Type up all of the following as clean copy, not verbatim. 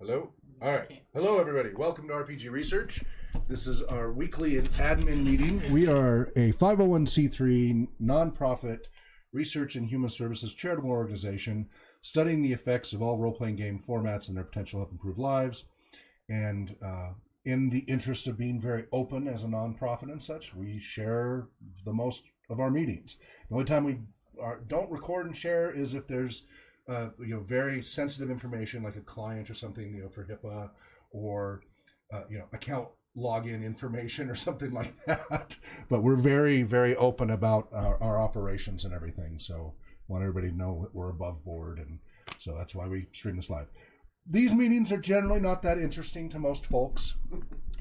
Hello? All right. Hello, everybody. Welcome to RPG Research. This is our weekly admin meeting. We are a 501c3 nonprofit research and human services charitable organization studying the effects of all role-playing game formats and their potential to help improve lives. And in the interest of being very open as a nonprofit and such, we share the most of our meetings. The only time we don't record and share is if there's very sensitive information like a client or something, for HIPAA or, account login information or something like that. But we're very, very open about our operations and everything. So want everybody to know that we're above board. And so that's why we stream this live. These meetings are generally not that interesting to most folks,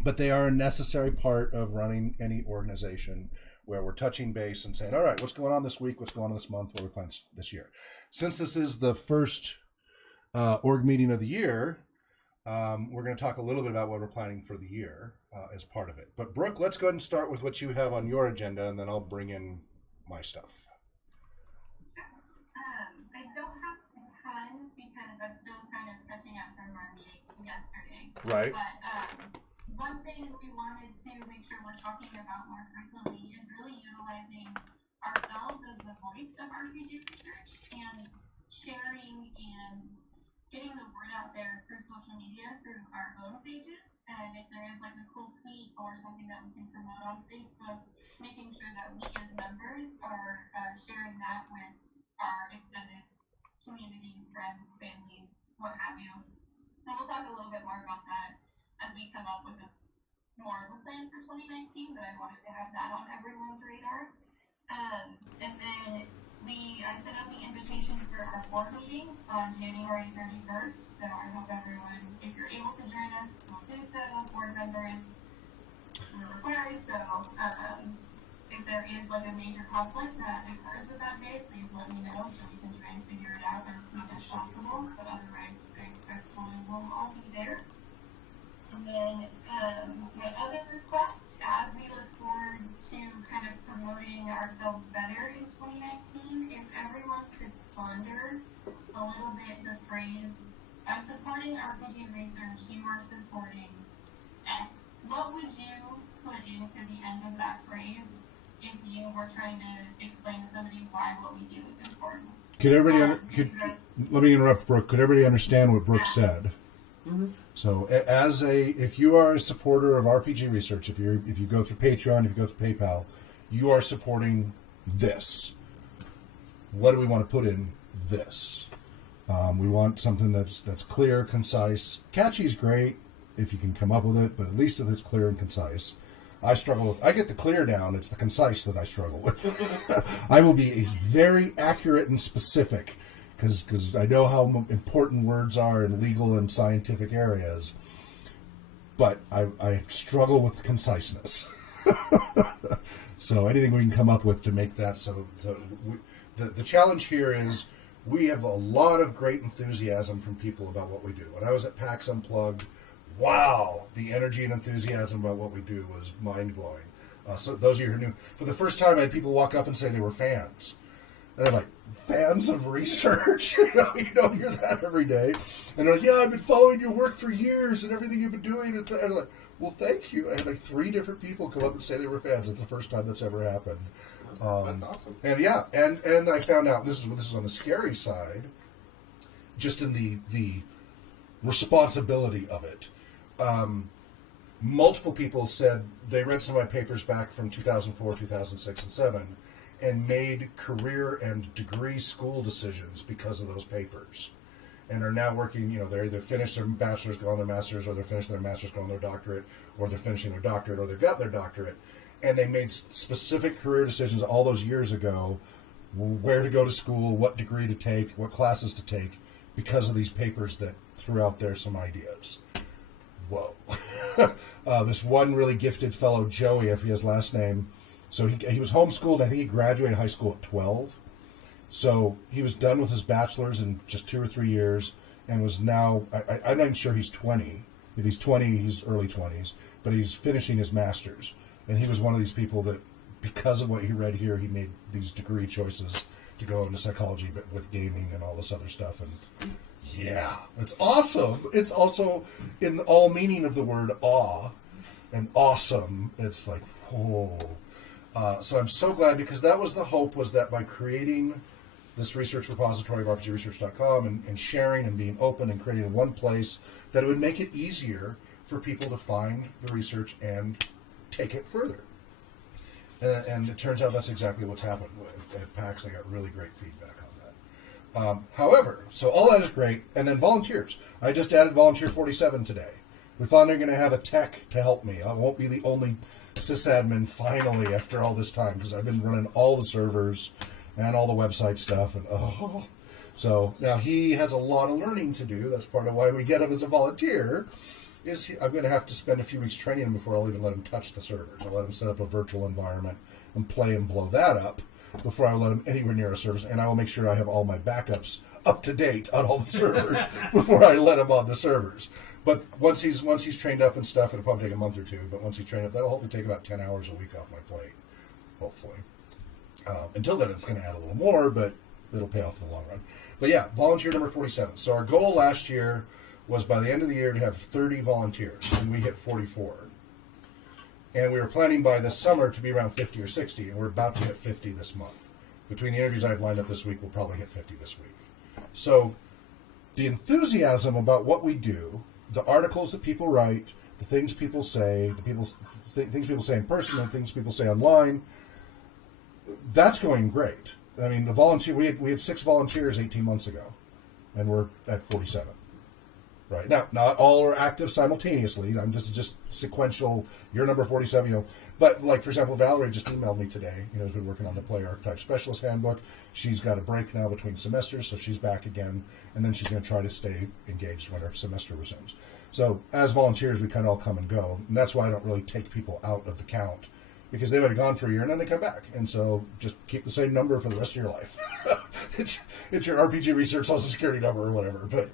but they are a necessary part of running any organization where we're touching base and saying, all right, what's going on this week? What's going on this month? What we're planning this year? Since this is the first org meeting of the year, we're going to talk a little bit about what we're planning for the year as part of it. But Brooke, let's go ahead and start with what you have on your agenda, and then I'll bring in my stuff. I don't have a ton because I'm still kind of catching up from our meeting yesterday. Right. But one thing we wanted to make sure we're talking about more frequently is really utilizing ourselves as the voice of RPG research and sharing and getting the word out there through social media, through our own pages. And if there is like a cool tweet or something that we can promote on Facebook, making sure that we as members are sharing that with our extended communities, friends, families, what have you. And we'll talk a little bit more about that as we come up with more of a plan for 2019, but I wanted to have that on everyone's radar. And then I sent out the invitation for our board meeting on January 31st, so I hope everyone, if you're able to join us, will do so. Board members are required, so if there is like a major conflict that occurs with that day, please let me know so we can try and figure it out as soon as possible, but otherwise I expect we will all be there. And then my other request, as we look forward to kind of promoting ourselves better in 2019, if everyone could ponder a little bit the phrase, by supporting RPG research, you are supporting X. What would you put into the end of that phrase if you were trying to explain to somebody why what we do is important? Could everybody, let me interrupt Brooke, could everybody understand what Brooke said? Mm-hmm. So if you are a supporter of RPG research, if you go through Patreon, if you go through PayPal, you are supporting this. What do we want to put in this? We want something that's clear, concise. Catchy is great if you can come up with it, but at least if it's clear and concise. I get the clear down, it's the concise that I struggle with. I will be very accurate and specific because I know how important words are in legal and scientific areas, but I struggle with conciseness. So anything we can come up with to make that the challenge here is we have a lot of great enthusiasm from people about what we do. When I was at PAX Unplugged, wow, the energy and enthusiasm about what we do was mind-blowing. So those of you who are new, for the first time I had people walk up and say they were fans. And they're like, fans of research? you don't hear that every day. And they're like, yeah, I've been following your work for years and everything you've been doing. And I'm like, well, thank you. I had like 3 different people come up and say they were fans. It's the first time that's ever happened. That's awesome. And yeah, and I found out, this is on the scary side, just in the responsibility of it. Multiple people said they read some of my papers back from 2004, 2006, and 2007, and made career and degree school decisions because of those papers, and are now working. They're either finished their bachelor's, gone on their master's, or they're finishing their master's, gone on their doctorate, or they're finishing their doctorate, or they've got their doctorate, and they made specific career decisions all those years ago, where to go to school, what degree to take, what classes to take, because of these papers that threw out there some ideas. Whoa. This one really gifted fellow, Joey, if he has last name. So he was homeschooled. I think he graduated high school at 12. So he was done with his bachelor's in just 2 or 3 years, and was now, I'm not even sure he's 20. If he's 20, he's early 20s, but he's finishing his master's. And he was one of these people that, because of what he read here, he made these degree choices to go into psychology, but with gaming and all this other stuff. And Yeah, it's awesome. It's also in all meaning of the word awe and awesome. It's like, whoa. So I'm so glad, because that was the hope, was that by creating this research repository of rpgresearch.com and sharing and being open and creating in one place, that it would make it easier for people to find the research and take it further. And it turns out that's exactly what's happened. At PAX, I got really great feedback on that. However, so all that is great. And then volunteers. I just added volunteer 47 today. We finally are going to have a tech to help me. I won't be the only sysadmin finally after all this time, because I've been running all the servers and all the website stuff. And so now he has a lot of learning to do. That's part of why we get him as a volunteer. I'm going to have to spend a few weeks training him before I'll even let him touch the servers. I'll let him set up a virtual environment and play and blow that up before I let him anywhere near a server. And I will make sure I have all my backups up to date on all the servers before I let him on the servers. But once he's trained up and stuff, it'll probably take a month or two. But once he's trained up, that'll hopefully take about 10 hours a week off my plate, hopefully. Until then, it's going to add a little more, but it'll pay off in the long run. But yeah, volunteer number 47. So our goal last year was by the end of the year to have 30 volunteers, and we hit 44. And we were planning by this summer to be around 50 or 60, and we're about to hit 50 this month. Between the interviews I've lined up this week, we'll probably hit 50 this week. So the enthusiasm about what we do, the articles that people write, the things people say, things people say in person, and things people say online, that's going great. I mean, we had 6 volunteers 18 months ago, and we're at 47. Right now, not all are active simultaneously. This is just sequential. You're number 47, But like, for example, Valerie just emailed me today. Has been working on the Play Archetype Specialist Handbook. She's got a break now between semesters, so she's back again, and then she's going to try to stay engaged when her semester resumes. So as volunteers, we kind of all come and go, and that's why I don't really take people out of the count, because they've already gone for a year and then they come back. And so just keep the same number for the rest of your life. it's your RPG research social security number or whatever. But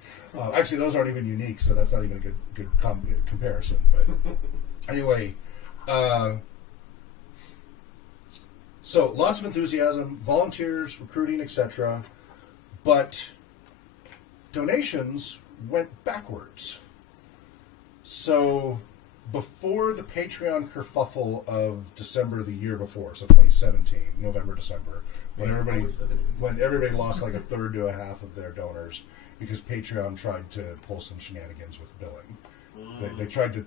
actually, those aren't even unique, so that's not even a good comparison. But anyway, so lots of enthusiasm, volunteers, recruiting, etc. But donations went backwards. So before the Patreon kerfuffle of December the year before, so 2017, November, December, when everybody lost like a third to a half of their donors because Patreon tried to pull some shenanigans with billing. They tried to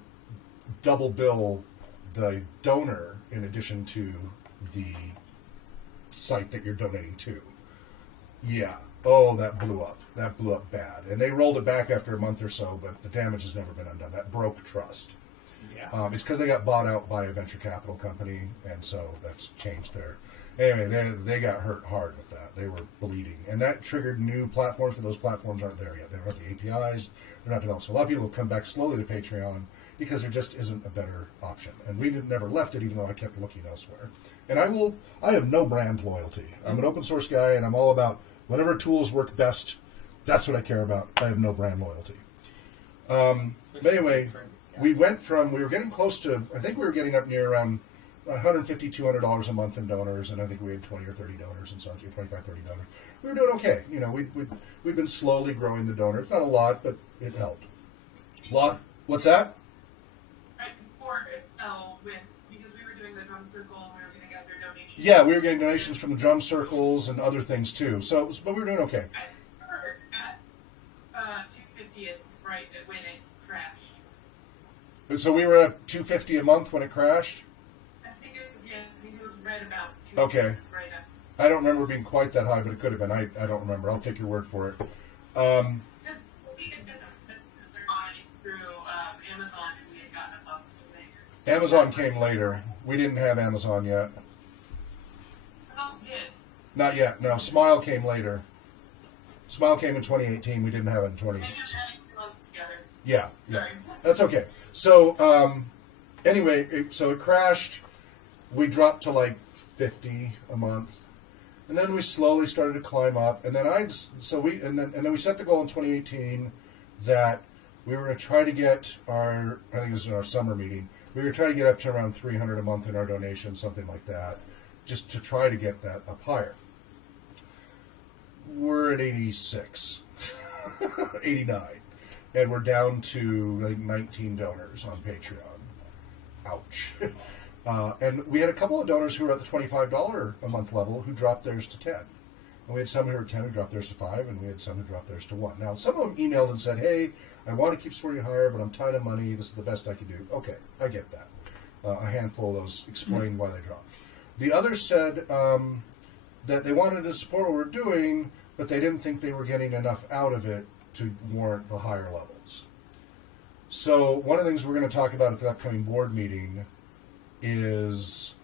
double bill the donor in addition to the site that you're donating to. Yeah. Oh, that blew up. That blew up bad. And they rolled it back after a month or so, but the damage has never been undone. That broke trust. Yeah. It's because they got bought out by a venture capital company, and so that's changed their... Anyway, they got hurt hard with that. They were bleeding. And that triggered new platforms, but those platforms aren't there yet. They don't have the APIs. They're not developed. So a lot of people have come back slowly to Patreon because there just isn't a better option. And we never left it, even though I kept looking elsewhere. And I have no brand loyalty. I'm an open source guy, and I'm all about whatever tools work best. That's what I care about. I have no brand loyalty. But anyway, we were getting close to, I think we were getting up near around $150, $200 a month in donors, and I think we had 20 or 30 donors and such, 25, 30 donors. We were doing okay. We'd been slowly growing the donors. Not a lot, but it helped. What's that? Right before it fell because we were doing the drum circle and we were going to gather donations. Yeah, we were getting donations from the drum circles and other things too. But we were doing okay. I remember at 250 right when it crashed. So we were at $250 a month when it crashed? I think it was right about $250. Okay. Right up. I don't remember being quite that high, but it could have been. I don't remember. I'll take your word for it. Because we had been through Amazon, and we had gotten above the later. Amazon came later. We didn't have Amazon yet. Oh, we did. Not yet. No, Smile came later. Smile came in 2018. We didn't have it in 2018. Yeah. Sorry. That's okay. So, anyway, so it crashed. We dropped to like 50 a month. And then we slowly started to climb up. And then then we set the goal in 2018 that we were going to try to get I think this was in our summer meeting, we were trying to get up to around 300 a month in our donations, something like that, just to try to get that up higher. We're at 86. 89. And we're down to like 19 donors on Patreon. Ouch. And we had a couple of donors who were at the $25 a month level who dropped theirs to 10. And we had some who were 10 who dropped theirs to 5, and we had some who dropped theirs to 1. Now, some of them emailed and said, hey, I want to keep supporting higher, but I'm tight of money. This is the best I can do. Okay, I get that. A handful of those explained why they dropped. The others said that they wanted to support what we're doing, but they didn't think they were getting enough out of it to warrant the higher levels. So one of the things we're going to talk about at the upcoming board meeting is,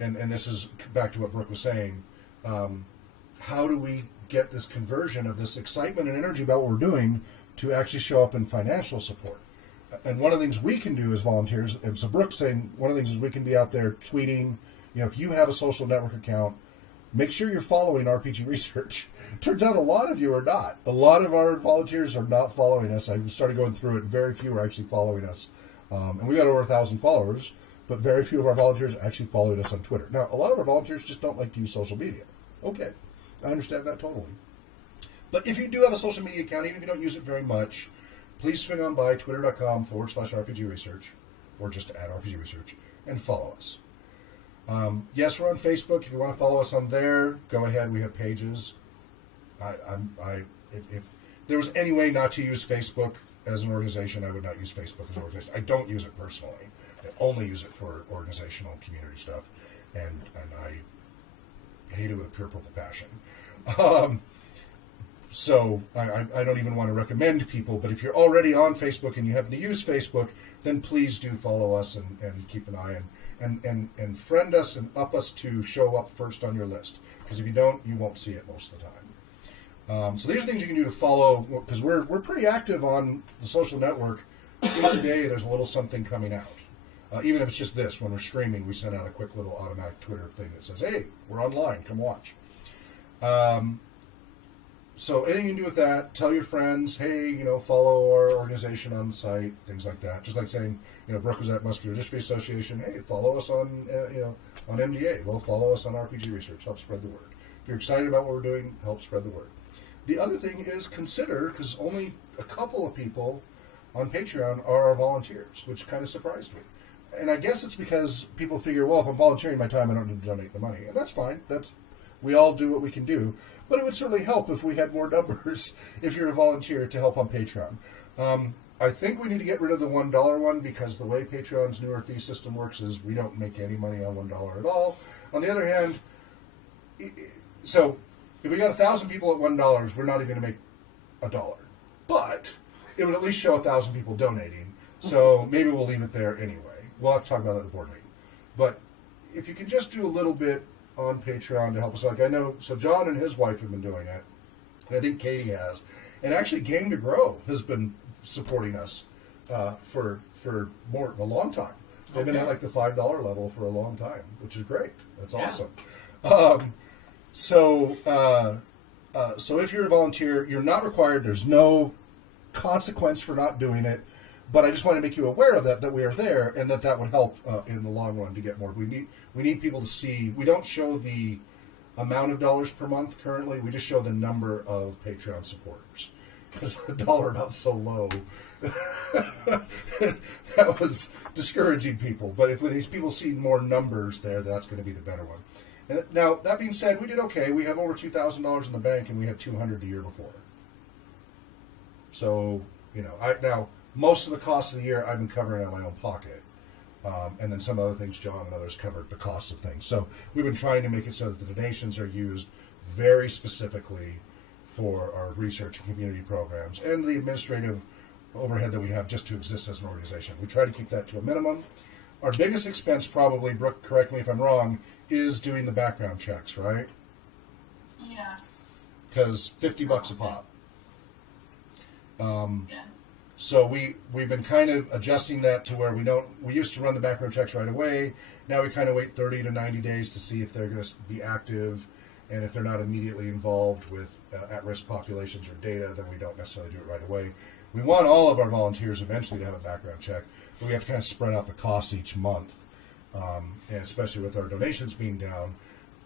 and this is back to what Brooke was saying, how do we get this conversion of this excitement and energy about what we're doing to actually show up in financial support? And one of the things we can do as volunteers, and so Brooke's saying one of the things is we can be out there tweeting, if you have a social network account, make sure you're following RPG Research. Turns out a lot of you are not. A lot of our volunteers are not following us. I started going through it. Very few are actually following us. And we got over 1,000 followers, but very few of our volunteers are actually following us on Twitter. Now, a lot of our volunteers just don't like to use social media. Okay, I understand that totally. But if you do have a social media account, even if you don't use it very much, please swing on by twitter.com/RPG Research, or just at RPG Research, and follow us. Yes, we're on Facebook. If you want to follow us on there, go ahead. We have pages. If there was any way not to use Facebook as an organization, I would not use Facebook as an organization. I don't use it personally. I only use it for organizational community stuff, and I hate it with a pure purple passion. So I don't even want to recommend people, but if you're already on Facebook and you happen to use Facebook, then please do follow us and keep an eye and friend us and up us to show up first on your list. Because if you don't, you won't see it most of the time. So these are things you can do to follow, because we're pretty active on the social network. Each day there's a little something coming out. Even if it's just this, when we're streaming, we send out a quick little automatic Twitter thing that says, hey, we're online, come watch. So anything you can do with that, tell your friends, hey, follow our organization on the site, things like that. Just like saying, Brooke was at Muscular Dystrophy Association, hey, follow us on, on MDA. Well, follow us on RPG Research, help spread the word. If you're excited about what we're doing, help spread the word. The other thing is consider, because only a couple of people on Patreon are our volunteers, which kind of surprised me. And I guess it's because people figure, well, if I'm volunteering my time, I don't need to donate the money. And that's fine. We all do what we can do. But it would certainly help if we had more numbers, if you're a volunteer, to help on Patreon. I think we need to get rid of the $1 one, because the way Patreon's newer fee system works is we don't make any money on $1 at all. On the other hand, so if we got 1,000 people at $1, we're not even going to make $1. But it would at least show 1,000 people donating. So maybe we'll leave it there anyway. We'll have to talk about that at the board meeting. But if you can just do a little bit on Patreon to help us out. Like I know, so John and his wife have been doing it, and I think Katie has. And actually, Game to Grow has been supporting us for a long time. They've been at like the $5 level for a long time, which is great. That's awesome. So if you're a volunteer, you're not required. There's no consequence for not doing it. But I just want to make you aware of that we are there, and that would help in the long run to get more. We need people to see. We don't show the amount of dollars per month currently. We just show the number of Patreon supporters, because the dollar amount's so low. That was discouraging people. But if these people see more numbers there, that's going to be the better one. And now, that being said, we did okay. We have over $2,000 in the bank, and we had $200 the year before. So, now, most of the costs of the year I've been covering out of my own pocket. And then some other things, John and others covered the costs of things. So we've been trying to make it so that the donations are used very specifically for our research and community programs and the administrative overhead that we have just to exist as an organization. We try to keep that to a minimum. Our biggest expense probably, Brooke, correct me if I'm wrong, is doing the background checks, right? Yeah. Because $50 a pop. Yeah. So we've been kind of adjusting that to where we used to run the background checks right away. Now we kind of wait 30 to 90 days to see if they're going to be active, and if they're not immediately involved with at-risk populations or data, then we don't necessarily do it right away. We want all of our volunteers eventually to have a background check, but we have to kind of spread out the costs each month, and especially with our donations being down,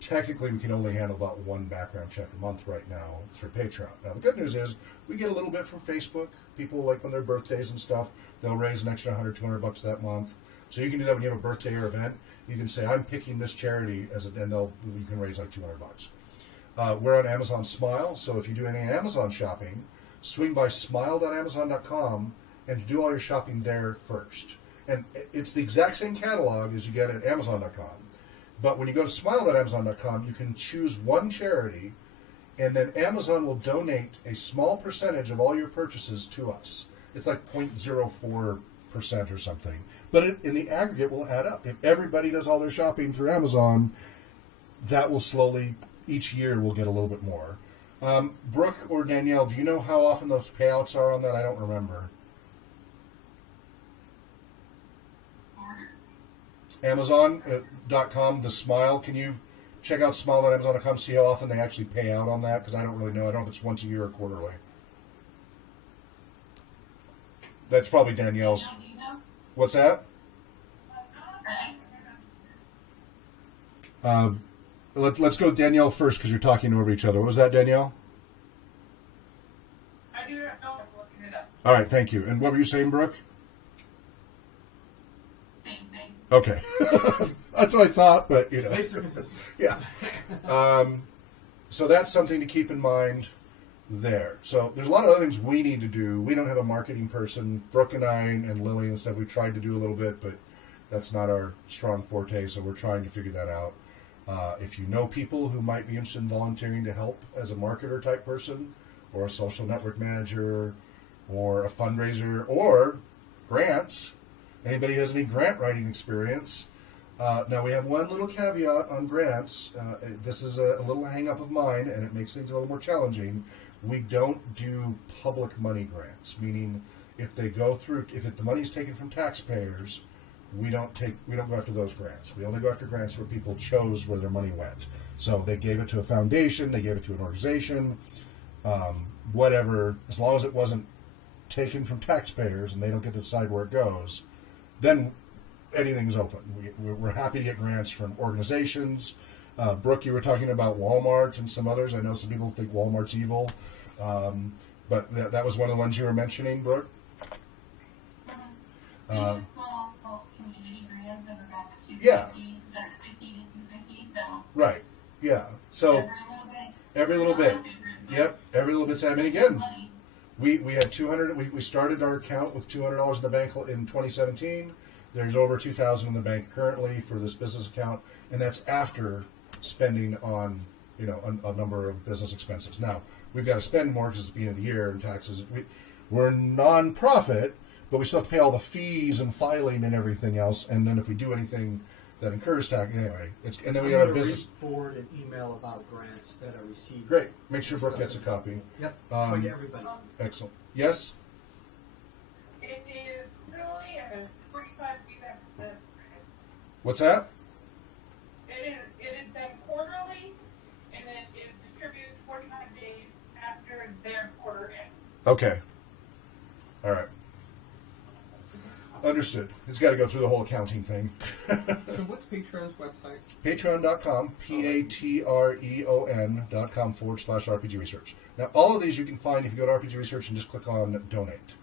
technically we can only handle about one background check a month right now through Patreon. Now the good news is we get a little bit from Facebook. People, like when their birthdays and stuff, they'll raise an extra $100, $200 that month. So you can do that when you have a birthday or event. You can say, I'm picking this charity and you can raise like $200. We're on Amazon Smile, so if you do any Amazon shopping, swing by smile.amazon.com and do all your shopping there first. And it's the exact same catalog as you get at amazon.com. But when you go to smile.amazon.com, you can choose one charity, and then Amazon will donate a small percentage of all your purchases to us. It's like 0.04% or something. But in the aggregate will add up. If everybody does all their shopping through Amazon, that will slowly, each year, we'll get a little bit more. Brooke or Danielle, do you know how often those payouts are on that? I don't remember. Amazon.com, the Smile. Can you check out smile.amazon.com, see how often they actually pay out on that? Because I don't really know. I don't know if it's once a year or quarterly. That's probably Danielle's. What's that? Let's go with Danielle first because you're talking over each other. What was that, Danielle? I do not know. I'm looking it up. All right, thank you. And what were you saying, Brooke? Same thing. Okay. That's what I thought, but, you know. Based on consistency. Yeah. So that's something to keep in mind there. So there's a lot of other things we need to do. We don't have a marketing person. Brooke and I and Lily and stuff, we tried to do a little bit, but that's not our strong forte, so we're trying to figure that out. If you know people who might be interested in volunteering to help as a marketer type person, or a social network manager, or a fundraiser, or grants, anybody who has any grant writing experience. Now we have one little caveat on grants. This is a little hang up of mine, and it makes things a little more challenging. We don't do public money grants, meaning if they go through, if the money is taken from taxpayers, we don't go after those grants. We only go after grants where people chose where their money went. So they gave it to a foundation, they gave it to an organization, whatever. As long as it wasn't taken from taxpayers and they don't get to decide where it goes, then anything's open. We're happy to get grants from organizations. Brooke, you were talking about Walmart and some others. I know some people think Walmart's evil, but that was one of the ones you were mentioning, Brooke. Yeah. Right. Yeah. So every little bit. Yep. Every little bit. I mean, again, we had 200. We started our account with $200 in the bank in 2017. There's over $2,000 in the bank currently for this business account, and that's after spending on a number of business expenses. Now we've got to spend more because it's the beginning of the year and taxes. We're non-profit, but we still have to pay all the fees and filing and everything else. And then if we do anything that incurs tax, anyway, and then we got a business. Forward an email about grants that are received. Great. Make sure Brooke gets a copy. Yep. For everybody. Excellent. Yes. It is really 45 days after the grants. What's that? It is done quarterly, and then it distributes 45 days after their quarter ends. Okay. All right. Understood. It's got to go through the whole accounting thing. So what's Patreon's website? Patreon.com, patreon.com/RPG Research. Now, all of these you can find if you go to RPG Research and just click on Donate.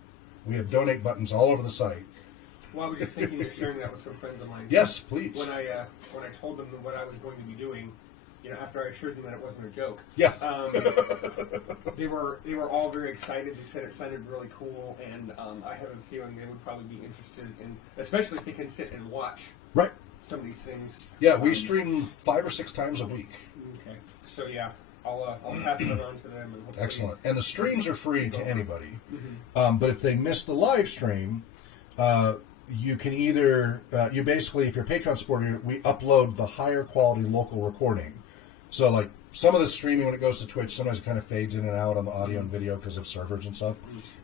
We have donate buttons all over the site. Well, I was just thinking of sharing that with some friends of mine. Yes, please. When I told them what I was going to be doing, after I assured them that it wasn't a joke. Yeah. They were all very excited. They said it sounded really cool, and I have a feeling they would probably be interested in, especially if they can sit and watch Right. some of these things. Yeah, we stream 5 or 6 times a week. Okay. So yeah, I'll pass it on to them. And Excellent. And the streams are free to anybody. Mm-hmm. But if they miss the live stream, you can either, you basically, if you're a Patreon supporter, we upload the higher quality local recording. So, like, some of the streaming, when it goes to Twitch, sometimes it kind of fades in and out on the audio and video because of servers and stuff.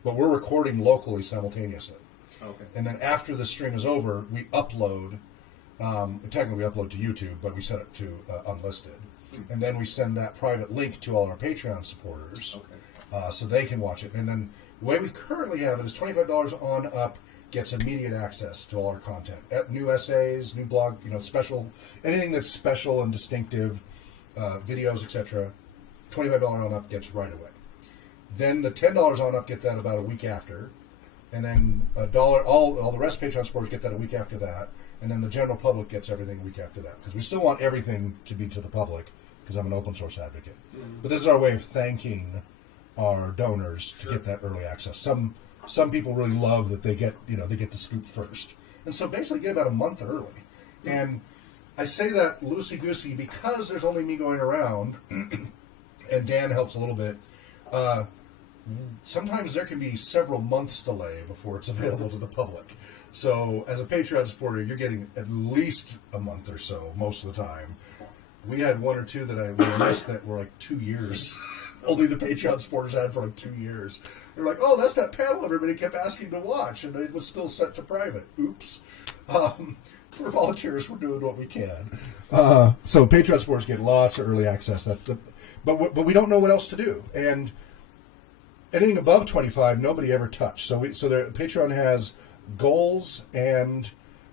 But we're recording locally simultaneously. Okay. And then after the stream is over, we upload, technically we upload to YouTube, but we set it to unlisted. And then we send that private link to all our Patreon supporters so they can watch it. And then the way we currently have it is $25 on up gets immediate access to all our content. New essays, new blog, special, anything that's special and distinctive. videos, etc. $25 on up gets right away. Then the $10 on up get that about a week after, and then $1. All the rest of Patreon supporters get that a week after that, and then the general public gets everything a week after that, because we still want everything to be to the public, because I'm an open source advocate. But this is our way of thanking our donors to get that early access. Some people really love that they get the scoop first, and so basically get about a month early. And I say that loosey goosey because there's only me going around, and Dan helps a little bit. Sometimes there can be several months delay before it's available to the public. So as a Patreon supporter, you're getting at least a month or so most of the time. We had one or two that we missed that were like 2 years. Only the Patreon supporters had for like 2 years. They're like, oh, that's that panel everybody kept asking to watch, and it was still set to private. Oops. For volunteers, we're doing what we can. So Patreon supporters get lots of early access. But we don't know what else to do. And anything above 25, nobody ever touched. So Patreon has goals and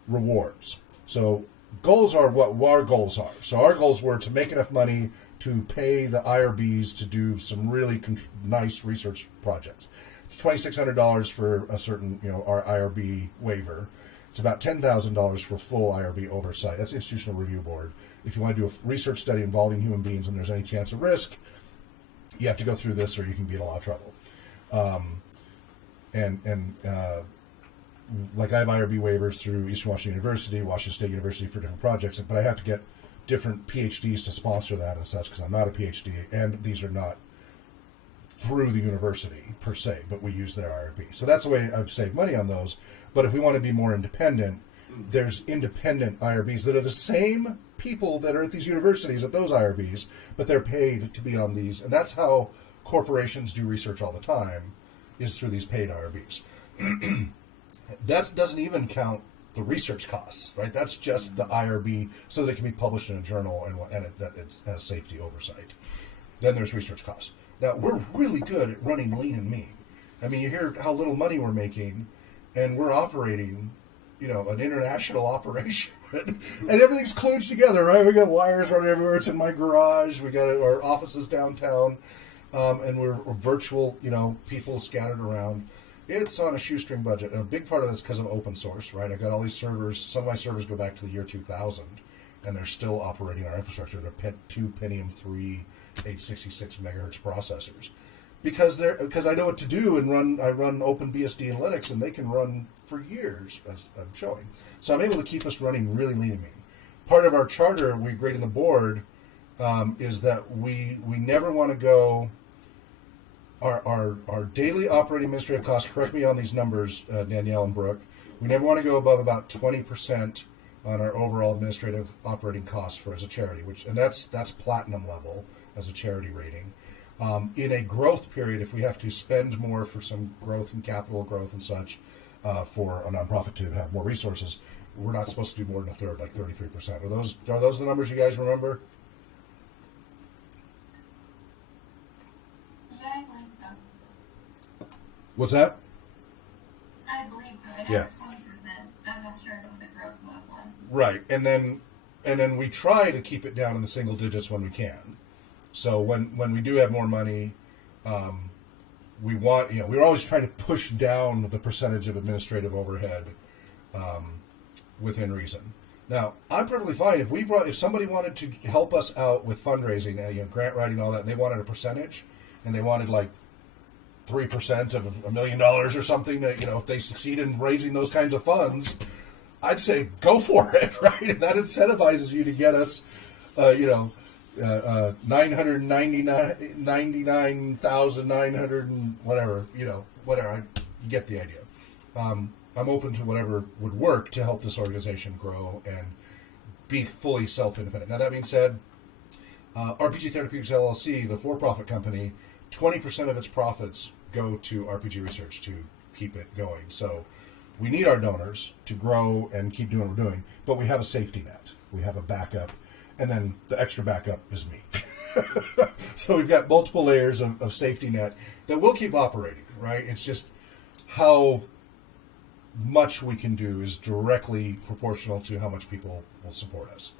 rewards. So goals are what our goals are. So our goals were to make enough money to pay the IRBs to do some really nice research projects. It's $2,600 for a certain, our IRB waiver. It's about $10,000 for full IRB oversight. That's the Institutional Review Board. If you want to do a research study involving human beings and there's any chance of risk, you have to go through this or you can be in a lot of trouble. Like I have IRB waivers through Eastern Washington University, Washington State University for different projects, but I have to get different PhDs to sponsor that and such because I'm not a PhD, and these are not through the university per se, but we use their IRB. So that's the way I've saved money on those. But if we want to be more independent, there's independent IRBs that are the same people that are at these universities at those IRBs, but they're paid to be on these. And that's how corporations do research all the time, is through these paid IRBs. That doesn't even count the research costs, right? That's just the IRB so that it can be published in a journal and that it has safety oversight. Then there's research costs. Now, we're really good at running lean and mean. I mean, you hear how little money we're making, and we're operating, an international operation. And everything's kludged together, right? We got wires running everywhere. It's in my garage. We got our offices downtown, and we're virtual, people scattered around. It's on a shoestring budget, and a big part of that's because of open source, right? I got all these servers. Some of my servers go back to the year 2000, and they're still operating our infrastructure. They're two Pentium 3 866 megahertz processors, because I know what to do and I run OpenBSD and Linux, and they can run for years, as I'm showing. So I'm able to keep us running really lean and mean. Part of our charter we agreed in the board is that we never want to go. Our daily operating administrative costs, correct me on these numbers, Danielle and Brooke, we never want to go above about 20% on our overall administrative operating costs as a charity, and that's platinum level as a charity rating. In a growth period, if we have to spend more for some growth and capital growth and such, for a nonprofit to have more resources, we're not supposed to do more than a third, like 33%. Are those the numbers you guys remember? What's that? I believe so. Yeah. 20%. I'm not sure of the growth one. Right, and then we try to keep it down in the single digits when we can. So when we do have more money, we're always trying to push down the percentage of administrative overhead within reason. Now, I'm perfectly fine if somebody wanted to help us out with fundraising, grant writing, all that, and they wanted a percentage, and they wanted like 3% of $1 million or something, that if they succeed in raising those kinds of funds, I'd say go for it, right? If that incentivizes you to get us, 999,900 and whatever, whatever. I get the idea. I'm open to whatever would work to help this organization grow and be fully self-independent. Now, that being said, RPG Therapeutics LLC, the for-profit company, 20% of its profits go to RPG research to keep it going. So we need our donors to grow and keep doing what we're doing, but we have a safety net. We have a backup, and then the extra backup is me. So we've got multiple layers of safety net that will keep operating, right? It's just how much we can do is directly proportional to how much people will support us.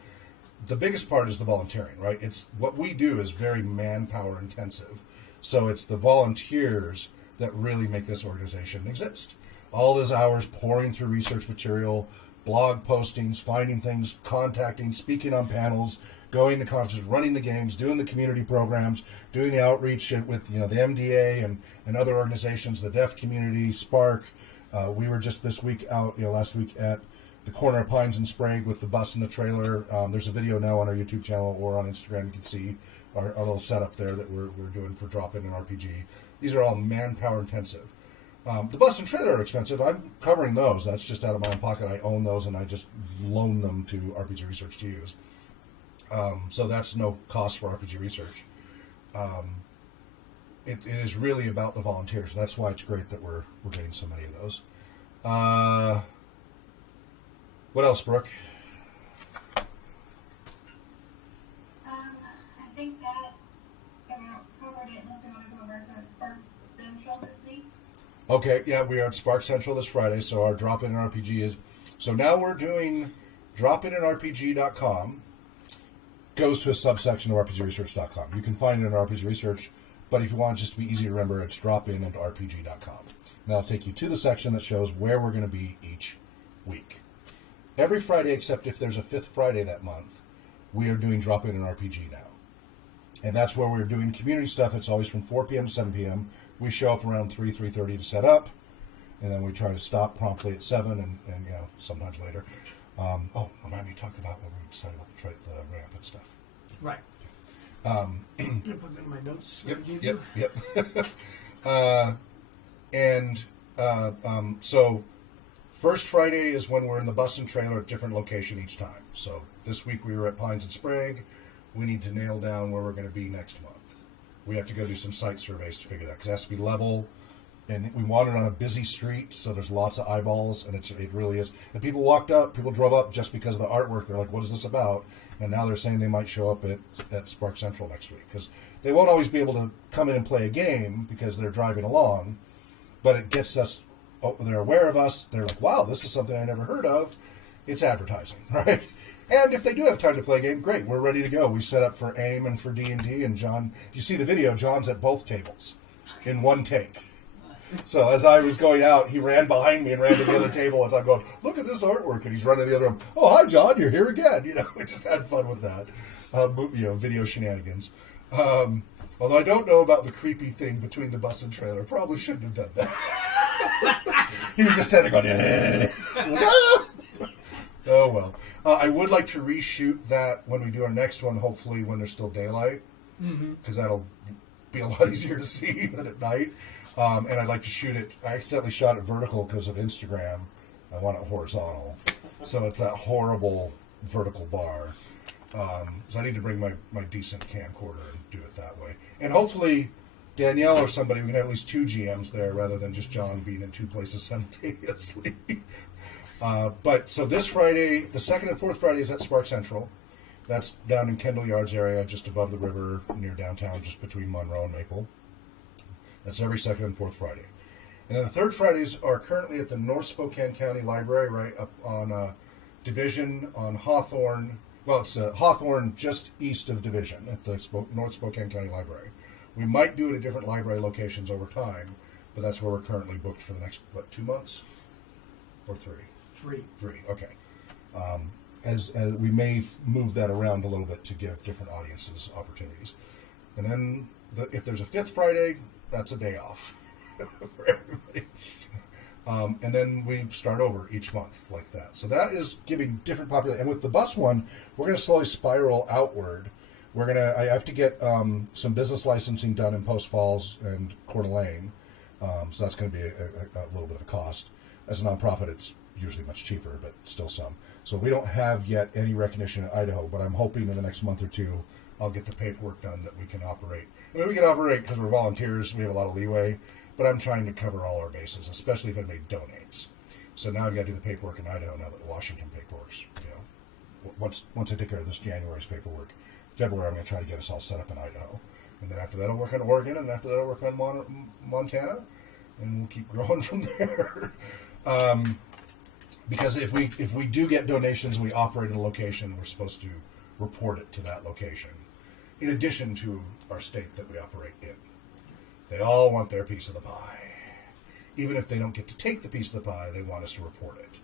the biggest part is the volunteering, right? It's what we do is very manpower intensive. So it's the volunteers that really make this organization exist. All those hours pouring through research material, blog postings, finding things, contacting, speaking on panels, going to conferences, running the games, doing the community programs, doing the outreach with the MDA and other organizations, the deaf community, Spark. We were just this week out, last week at the corner of Pines and Sprague with the bus and the trailer. There's a video now on our YouTube channel or on Instagram. You can see our little setup there that we're doing for drop-in and RPG. These are all manpower intensive. The bus and trailer are expensive. I'm covering those. That's just out of my own pocket. I own those and I just loan them to RPG Research to use. So that's no cost for RPG Research. It is really about the volunteers. That's why it's great that we're getting so many of those. What else, Brooke? I think that covered it unless you want to go over to Sparks Central this week. Okay, yeah, we are at Spark Central this Friday, so our drop-in RPG is... So now we're doing dropinandrpg.com goes to a subsection of rpgresearch.com. You can find it in RPG Research, but if you want it just to be easy to remember, it's dropinandrpg.com. And that'll take you to the section that shows where we're going to be each week. Every Friday, except if there's a fifth Friday that month, we are doing drop-in and RPG now. And that's where we're doing community stuff. It's always from 4 p.m. to 7 p.m. We show up around 3:30 to set up, and then we try to stop promptly at 7 and sometimes later. Remind me to talk about what we decided about the ramp and stuff. Right. I'm going to put that in my notes. Yep. So first Friday is when we're in the bus and trailer at different location each time. So this week we were at Pines and Sprague. We need to nail down where we're going to be next month. We have to go do some site surveys to figure that, because it has to be level, and we want it on a busy street, so there's lots of eyeballs, and it really is. And people drove up just because of the artwork. They're like, what is this about? And now they're saying they might show up at Spark Central next week, because they won't always be able to come in and play a game because they're driving along, but it gets us, they're aware of us, they're like, wow, this is something I never heard of. It's advertising, right? And if they do have time to play a game, great, we're ready to go. We set up for AIM and for D&D, and John, if you see the video, John's at both tables in one take. So as I was going out, he ran behind me and ran to the other table as I'm going, look at this artwork, and he's running to the other room. Oh, hi, John, you're here again. We just had fun with that, video shenanigans. Although I don't know about the creepy thing between the bus and trailer. Probably shouldn't have done that. He was just standing going, like, ah! Oh, well. I would like to reshoot that when we do our next one, hopefully when there's still daylight, because that'll be a lot easier to see than at night. And I'd like to shoot it. I accidentally shot it vertical because of Instagram. I want it horizontal. So it's that horrible vertical bar. So I need to bring my decent camcorder and do it that way. And hopefully Danielle or somebody, we can have at least 2 GMs there rather than just John being in 2 places simultaneously. But so this Friday, the second and fourth Friday is at Spark Central. That's down in Kendall Yards area, just above the river near downtown, just between Monroe and Maple. That's every second and fourth Friday. And then the third Fridays are currently at the North Spokane County Library, right up on Division on Hawthorne. Well, it's Hawthorne just east of Division at the North Spokane County Library. We might do it at different library locations over time, but that's where we're currently booked for the next, 2 months? Or 3? 3, okay. As we may move that around a little bit to give different audiences opportunities. And then if there's a fifth Friday, that's a day off for everybody. And then we start over each month like that. So that is giving different population. And with the bus one, we're going to slowly spiral outward. I have to get some business licensing done in Post Falls and Coeur d'Alene. So that's going to be a little bit of a cost. As a nonprofit, it's usually much cheaper, but still some. So we don't have yet any recognition in Idaho, but I'm hoping in the next month or 2, I'll get the paperwork done that we can operate. I mean, we can operate because we're volunteers. We have a lot of leeway, but I'm trying to cover all our bases, especially if anybody donates. So now I've got to do the paperwork in Idaho now that the Washington paperwork's, once I take care of this January's paperwork, February I'm going to try to get us all set up in Idaho. And then after that I'll work on Oregon, and after that I'll work on Montana, and we'll keep growing from there. Because if we do get donations, we operate in a location, we're supposed to report it to that location, in addition to our state that we operate in. They all want their piece of the pie. Even if they don't get to take the piece of the pie, they want us to report it.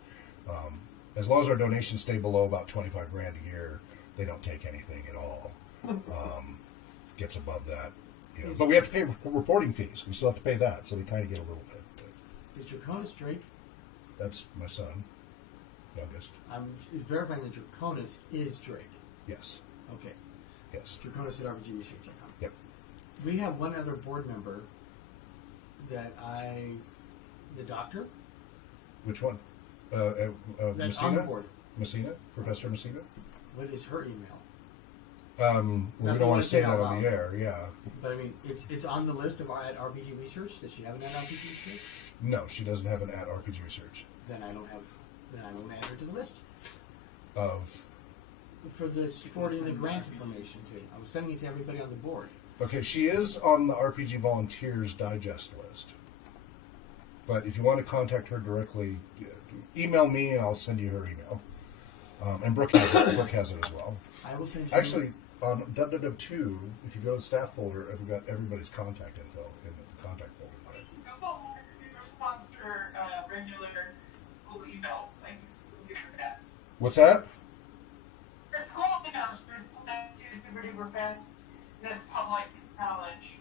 As long as our donations stay below about 25 grand a year, they don't take anything at all. Gets above that, you know. But we have to pay reporting fees. We still have to pay that, so they kind of get a little bit. Is Draconis Drake? That's my son, youngest. I'm verifying that Draconis is Drake. Yes. Okay. Yes. Draconis at RPGresearch.com. Yep. We have one other board member that the doctor. Which one? That's on the Messina? board. Messina? Professor Messina? What is her email? Well, we don't want to say that out on the loud. air, yeah. But I mean, it's on the list of at RPG Research. Does she have an at RPG Research? No, she doesn't have an at RPG Research. Then I don't add her to the list. Of? For this forwarding the grant information to. I was sending it to everybody on the board. Okay, she is on the RPG Volunteers Digest list. But if you want to contact her directly, email me and I'll send you her email. And Brooke has it. Brooke has it as well. I will send you. Actually, on www2, if you go to the staff folder, we've got everybody's contact info in the contact folder. Google responds to her regular school email, like school request. What's that? Her school emails, there's plans to Liberty Request, that's public knowledge.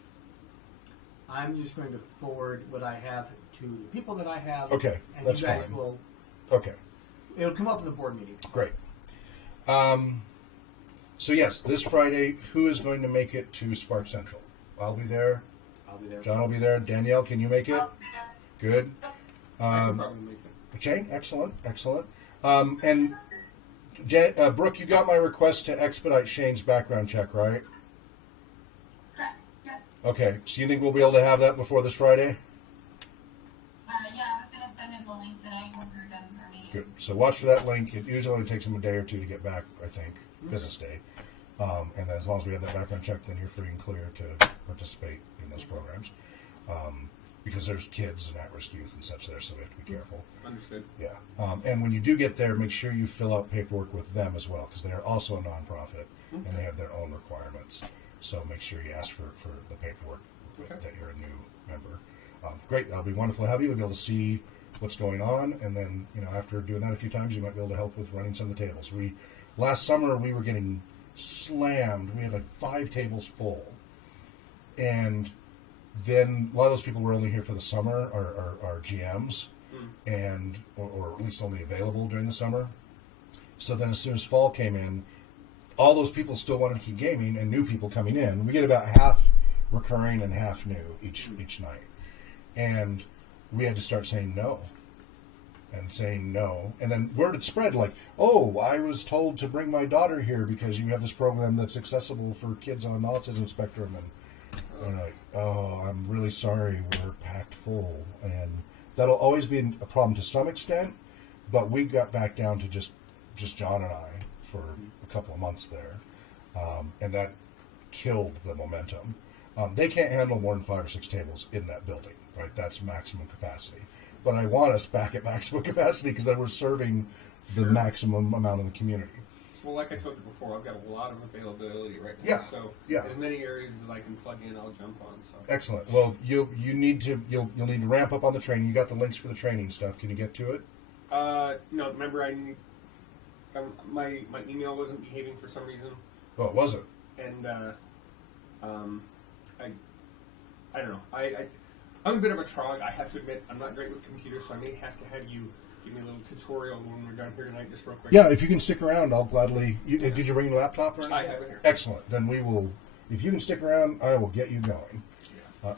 I'm just going to forward what I have to the people that I have. Okay, and that's you guys fine. will. Okay. It'll come up in the board meeting. Great. So yes, this Friday, who is going to make it to Spark Central? I'll be there. I'll be there. John will be there. Danielle, can you make it? Good. I can probably make it. Jane, excellent, excellent. And Brooke, you got my request to expedite Shane's background check, right? Correct. Yep. Okay, so you think we'll be able to have that before this Friday? Yeah, I was going to send in the link today once we're done with our meeting. Good. So watch for that link. It usually only takes them a day or two to get back, I think, business day. And then as long as we have that background check, then you're free and clear to participate in those programs. Because there's kids and at-risk youth and such there, so we have to be careful. Understood. Yeah. And when you do get there, make sure you fill out paperwork with them as well, because they are also a nonprofit, and they have their own requirements. So make sure you ask for the paperwork that you're a new member. Great. That'll be wonderful to have you. You'll be able to see what's going on, and then, you know, after doing that a few times, you might be able to help with running some of the tables. Last summer, we were getting slammed. We had like 5 tables full. And then a lot of those people were only here for the summer, our GMs, and or at least only available during the summer. So then as soon as fall came in, all those people still wanted to keep gaming, and new people coming in. We get about half recurring and half new each night. And we had to start saying no. And saying no. And then word had spread like, oh, I was told to bring my daughter here because you have this program that's accessible for kids on Autism Spectrum. And I'm like, oh, I'm really sorry, we're packed full. And that'll always be a problem to some extent, but we got back down to just John and I for a couple of months there. And that killed the momentum. They can't handle more than 5 or 6 tables in that building, right? That's maximum capacity. But I want us back at maximum capacity because then we're serving the maximum amount of the community. Well, like I told you before, I've got a lot of availability right now. Yeah, So yeah. in many areas that I can plug in, I'll jump on. So Excellent. Well, you'll need to ramp up on the training. You got the links for the training stuff. Can you get to it? no, remember my email wasn't behaving for some reason, Oh, it wasn't. and I don't know. I'm a bit of a trog. I have to admit, I'm not great with computers, so I may have to have you give me a little tutorial when we're done here tonight, just real quick. Yeah, if you can stick around, I'll gladly. Did you bring your laptop or anything? I have it here. Excellent. Then we will. If you can stick around, I will get you going.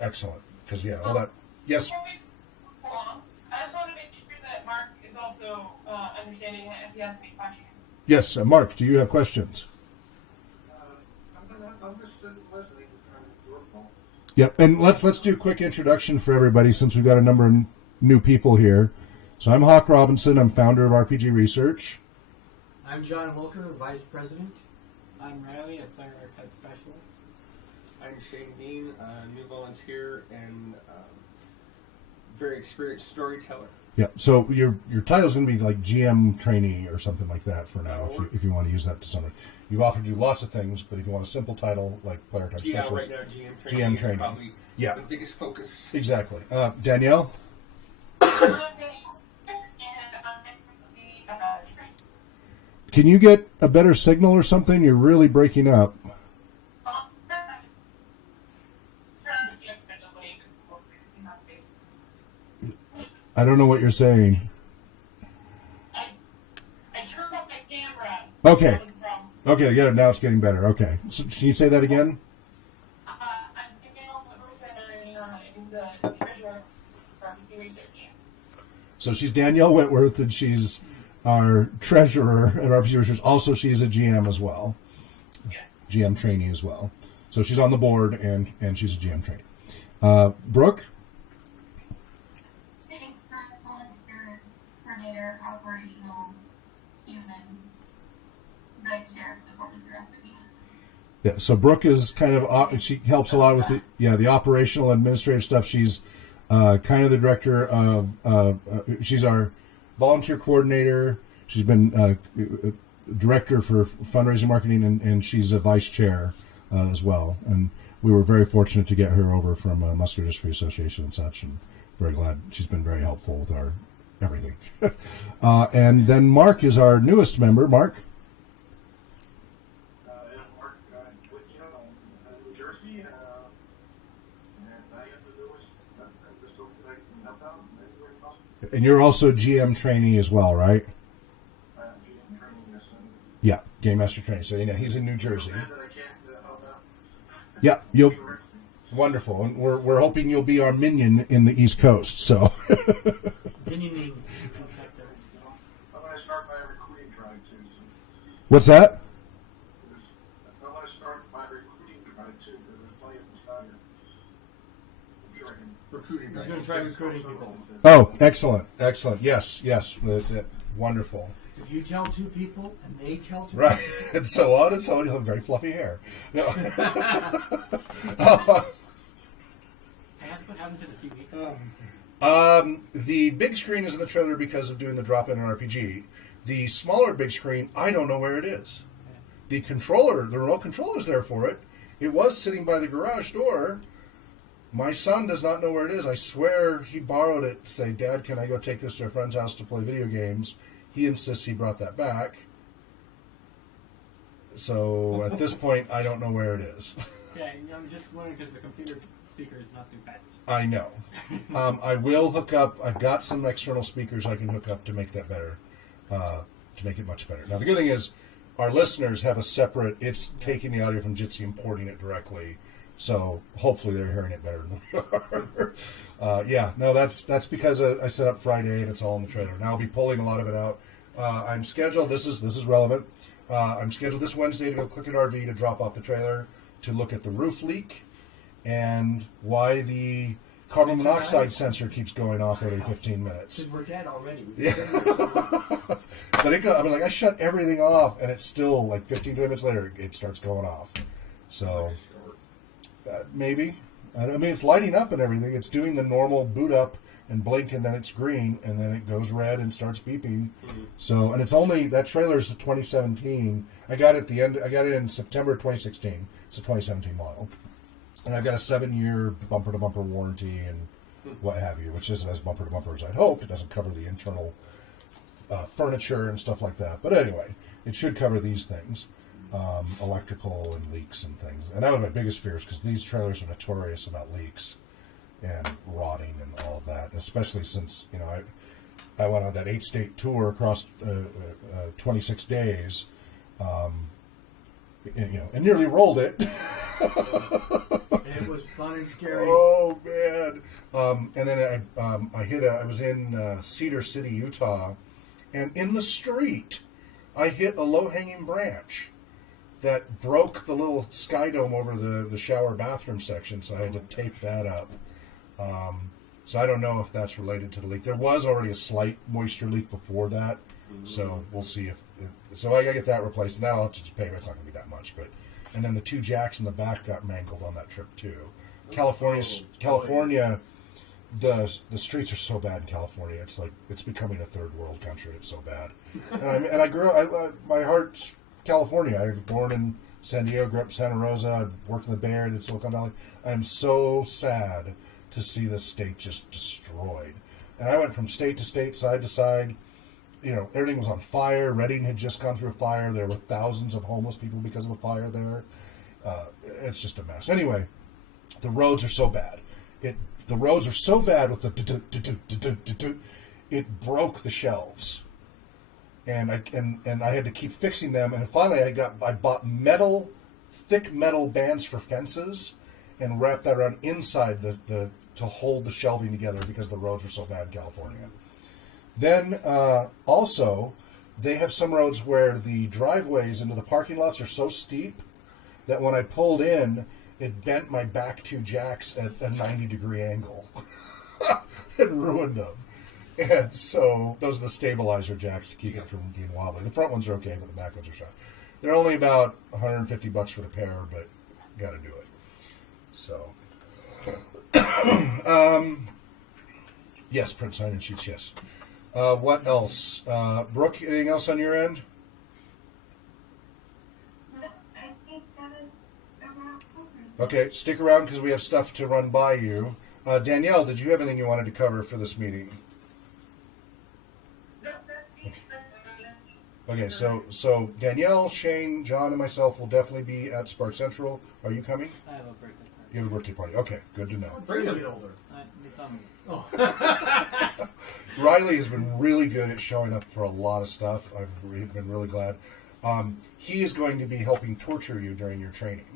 Excellent. Because all that. Yes. Before we move on, I just want to make sure that Mark is also understanding it if he has any questions. Yes, Mark. Do you have questions? I'm just listening. Yep. And let's do a quick introduction for everybody since we've got a number of new people here. So I'm Hawk Robinson. I'm founder of RPG Research. I'm John Wilker, Vice President. I'm Riley, a player archetype specialist. I'm Shane Dean, new volunteer and very experienced storyteller. Yeah. So your title is going to be like GM trainee or something like that for now, if you want to use that to somebody. You've offered to do lots of things, but if you want a simple title like player type specialist, right now GM trainee. GM trainee. Yeah. The biggest focus. Exactly. Danielle. Can you get a better signal or something? You're really breaking up. I don't know what you're saying. I turned off my camera. Okay. Okay, yeah, now it's getting better. Okay. So, can you say that again? I'm Danielle in the treasurer for research. So she's Danielle Whitworth, and she's our treasurer at RPG Research. Also, she's a GM as well. Yeah. GM trainee as well. So she's on the board, and she's a GM trainee. Brooke? Volunteer, coordinator, operational, human, vice chair of the board of directors. Yeah, so Brooke is kind of, she helps a lot with the operational administrative stuff. She's kind of the director of, she's our volunteer coordinator. She's been director for fundraising marketing, and she's a vice chair as well. And we were very fortunate to get her over from Muscular Dystrophy Association and such, and very glad. She's been very helpful with our everything. And then Mark is our newest member. Mark? Mark, New Jersey, and I am the newest. I'm just hoping I can help out anywhere possible. And you're also GM trainee as well, right? GM training, yes. Yeah, Game Master trainee. So, he's in New Jersey. That I can't help out. Yeah, wonderful. And we're hoping you'll be our minion in the East Coast, so. Minioning. I'm going to start my recruiting drive, too. So What's that? I'm going to start my recruiting drive, too, because there's plenty of them starting. I'm sure I can. Recruiting. He's going to try recruiting people. Oh, excellent. Yes. Wonderful. If you tell two people and they tell two Right, people. and so on and so on. You'll have very fluffy hair. No. That's what happened to the TV. The big screen is in the trailer because of doing the drop-in RPG. The smaller big screen, I don't know where it is. The remote controller is there for it. It was sitting by the garage door. My son does not know where it is. I swear he borrowed it to say, Dad, can I go take this to a friend's house to play video games? He insists he brought that back. So at this point, I don't know where it is. Yeah, I'm just wondering because the computer speaker is not the best. I know. I will hook up. I've got some external speakers I can hook up to make that better, to make it much better. Now, the good thing is our listeners have a separate, it's taking the audio from Jitsi and porting it directly. So hopefully they're hearing it better than we are. That's because I set up Friday and it's all in the trailer. Now I'll be pulling a lot of it out. I'm scheduled, this is relevant. I'm scheduled this Wednesday to go click an RV to drop off the trailer to look at the roof leak and why the carbon monoxide sensor keeps going off every 15 minutes. Because we're dead already. Yeah. But I shut everything off and it's still like 15, 20 minutes later it starts going off. So maybe. I mean, it's lighting up and everything. It's doing the normal boot up and blink, and then it's green, and then it goes red and starts beeping. Mm-hmm. So, and it's only, that trailer's a 2017. I got it in September 2016. It's a 2017 model. And I've got a 7-year bumper-to-bumper warranty and what have you, which isn't as bumper-to-bumper as I'd hoped. It doesn't cover the internal furniture and stuff like that. But anyway, it should cover these things. Electrical and leaks and things. And that was my biggest fears, because these trailers are notorious about leaks and rotting and all of that, especially since, I went on that 8-state tour across 26 days, and nearly rolled it. It was fun and scary. Oh, man. And then I was in Cedar City, Utah, and in the street, I hit a low-hanging branch that broke the little sky dome over the shower bathroom section, so I had to tape that up. So I don't know if that's related to the leak. There was already a slight moisture leak before that, so we'll see if so I gotta get that replaced, and that'll have to just pay. It's not gonna be that much, and then the 2 jacks in the back got mangled on that trip too. California, the streets are so bad in California. It's like it's becoming a third world country. It's so bad. And I grew up. My heart's California. I was born in San Diego, grew up in Santa Rosa. I worked in the Bay Area, in Silicon Valley. I'm so sad to see the state just destroyed. And I went from state to state, side to side. You know, everything was on fire. Reading had just gone through a fire. There were thousands of homeless people because of the fire there. It's just a mess. Anyway, the roads are so bad. The roads are so bad with the it broke the shelves, and I had to keep fixing them. And finally, I bought thick metal bands for fences, and wrapped that around inside to hold the shelving together because the roads were so bad in California. Then also, they have some roads where the driveways into the parking lots are so steep that when I pulled in, it bent my back two jacks at a 90-degree angle. It ruined them. And so those are the stabilizer jacks to keep it from being wobbly. The front ones are okay, but the back ones are shot. They're only about $150 for the pair, but got to do it. So, yes, print sign-in sheets, yes. What else? Brooke, anything else on your end? I think that is about covers. Okay, stick around because we have stuff to run by you. Danielle, did you have anything you wanted to cover for this meeting? No, that's it. Okay, so Danielle, Shane, John, and myself will definitely be at Spark Central. Are you coming? I have a birthday party. You have a birthday party. Okay, good to know. Bring them older. It's on me. Oh. Riley has been really good at showing up for a lot of stuff. I've been really glad. He is going to be helping torture you during your training.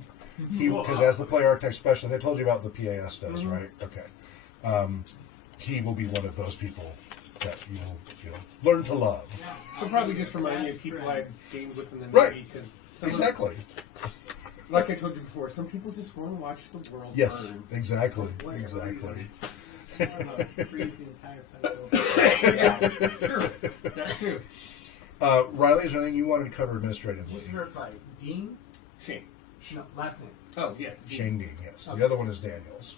Because as the player archetype specialist, I told you about the PAS does, right? Okay. He will be one of those people that you'll learn to love. He'll probably just remind me of people I've gamed with in the Right. Navy. Because Exactly. like I told you before, some people just want to watch the world Yes, burn. exactly. Whatever Exactly. Freeze the entire place. Yeah, sure. That's true. Riley, is there anything you wanted to cover administratively? Just to verify, Dean? Shame. No, last name. Oh, yes. Shane Dean, yes. Okay. The other one is Daniel's.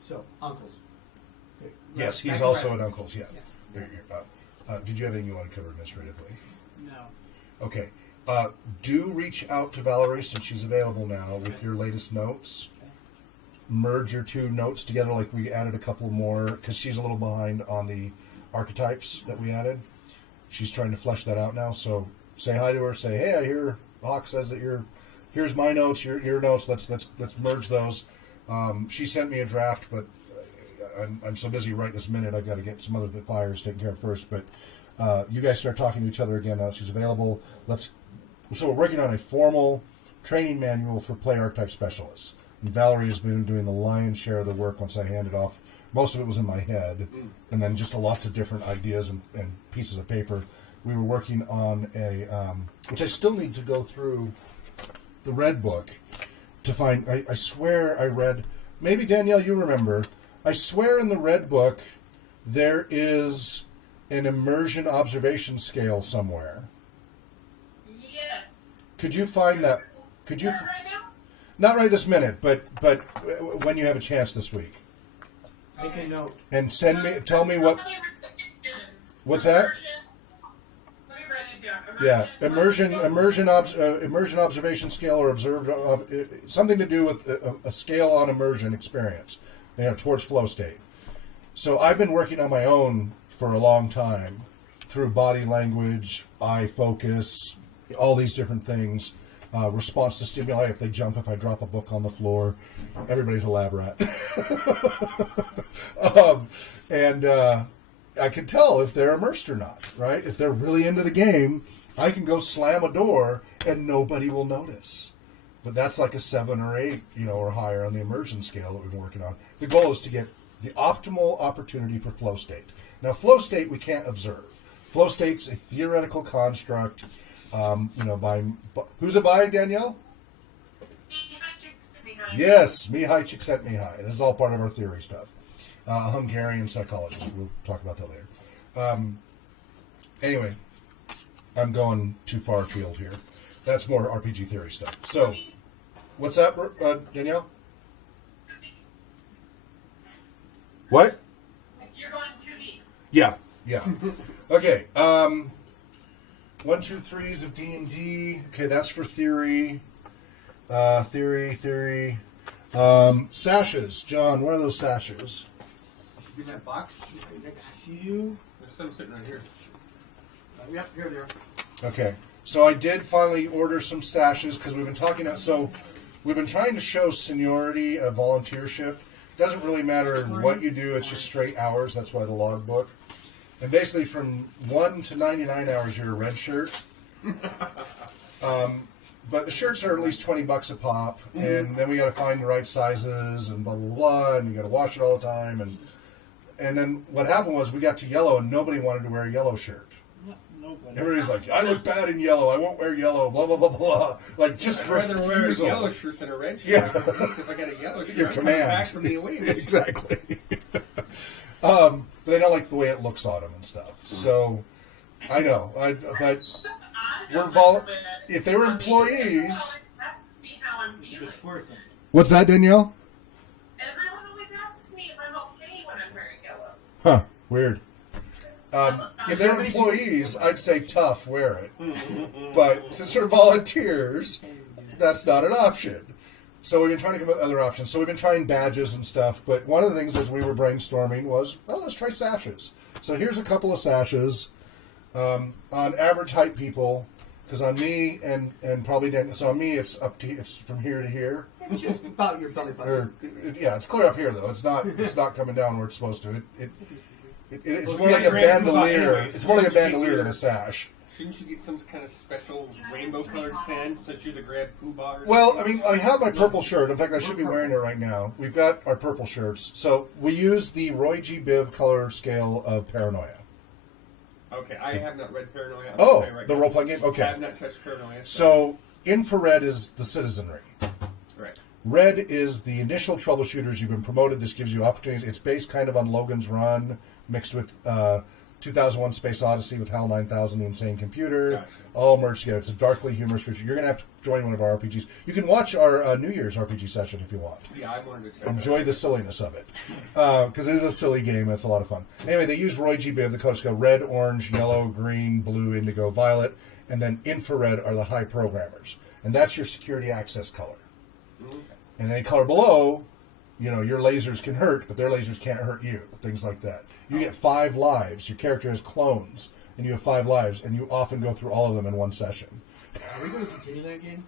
So, uncles. Okay, Yes, back he's to also Brad. at Uncle's, yeah. Yeah. There you go. Did you have anything you want to cover administratively? No. Okay. Do reach out to Valerie since she's available now with your latest notes. Okay. Merge your two notes together, like we added a couple more, because she's a little behind on the archetypes that we added. She's trying to flesh that out now, so say hi to her, say, hey, I hear Hawk says that here's my notes, your notes, let's merge those. She sent me a draft, but I'm so busy right this minute, I've got to get some other fires taken care of first, but you guys start talking to each other again now she's available. So we're working on a formal training manual for play archetype specialists. And Valerie has been doing the lion's share of the work once I handed off. Most of it was in my head, and then just lots of different ideas and pieces of paper. We were working on which I still need to go through the Red Book to find. I swear I read, maybe Danielle, you remember, I swear in the Red Book there is an immersion observation scale somewhere. Yes. Could you find that? Could you? Not right now? Not right this minute, but when you have a chance this week, Make a note. and tell me what. What's that? Let me write it down. Yeah, immersion observation scale or observed something to do with a scale on immersion experience, towards flow state. So I've been working on my own for a long time through body language, eye focus, all these different things. Response to stimuli, if they jump, if I drop a book on the floor, everybody's a lab rat. And I can tell if they're immersed or not, right? If they're really into the game, I can go slam a door and nobody will notice. But that's like a 7 or 8, or higher on the immersion scale that we've been working on. The goal is to get the optimal opportunity for flow state. Now, flow state we can't observe. Flow state's a theoretical construct. By who's it by, Danielle? Yes, Mihai Csikszentmihalyi. This is all part of our theory stuff. Hungarian psychologist. We'll talk about that later. Anyway, I'm going too far afield here. That's more RPG theory stuff. So, what's that, Danielle? What? You're going too deep. Yeah. Okay. 1, 2, 3s of D&D. Okay, that's for theory. Theory. Sashes. John, what are those sashes? Should be in that box right next to you. There's some sitting right here. Yep, here they are. Okay. So I did finally order some sashes because we've been talking about. So we've been trying to show seniority of volunteership. Doesn't really matter what you do; it's just straight hours. That's why the logbook. And basically, from 1 to 99 hours, you're a red shirt. But the shirts are at least $20 a pop, and then we got to find the right sizes and blah blah blah, and you got to wash it all the time. And then what happened was we got to yellow, and nobody wanted to wear a yellow shirt. Nobody. Everybody's like, I look bad in yellow. I won't wear yellow. Blah blah blah blah. Like just I'd rather wear a refusal. yellow shirt than a red shirt. Yeah. At least if I got a yellow shirt, Your I'm coming command. back from the away. Exactly. But they don't like the way it looks on them and stuff. So I know. But we're if they were employees. Just force them. What's that, Danielle? Everyone always asks me if I'm okay when I'm wearing yellow. Huh. Weird. If they're employees, I'd say tough, wear it. But since they're volunteers, that's not an option. So we've been trying to come up with other options. So we've been trying badges and stuff. But one of the things as we were brainstorming was, well, let's try sashes. So here's a couple of sashes on average height people. Because on me and probably Dan, so on me it's from here to here. It's just about your belly button. Or yeah, it's clear up here though. It's not coming down where it's supposed to. It's Well, more like a grand poobah bandolier. anyways. It's more like a Shouldn't you bandolier get than a your- sash. Shouldn't you get some kind of special rainbow-colored sand since you're the Grand Poobah? Or Well, I something? mean, I have my purple shirt. In fact, I should be wearing it right now. We've got our purple shirts. So we use the Roy G. Biv color scale of paranoia. Okay, I have not read Paranoia. I'm Oh, saying right the now. role-playing game? Okay. I have not touched Paranoia. So infrared is the citizenry. Right. Red is the initial troubleshooters. You've been promoted. This gives you opportunities. It's based kind of on Logan's Run, mixed with 2001 Space Odyssey with HAL 9000, The Insane Computer, Gotcha. all merged together. It's a darkly humorous feature. You're going to have to join one of our RPGs. You can watch our New Year's RPG session if you want. Yeah, I wanted to check Enjoy the silliness of it. Because it is a silly game and it's a lot of fun. Anyway, they use Roy G. Biv, the colors go red, orange, yellow, green, blue, indigo, violet, and then infrared are the high programmers. And that's your security access color. Okay. And any color below, you know, your lasers can hurt, but their lasers can't hurt you. Things like that. You get 5 lives. Your character has clones, and you have 5 lives, and you often go through all of them in one session. Are we going to continue that game?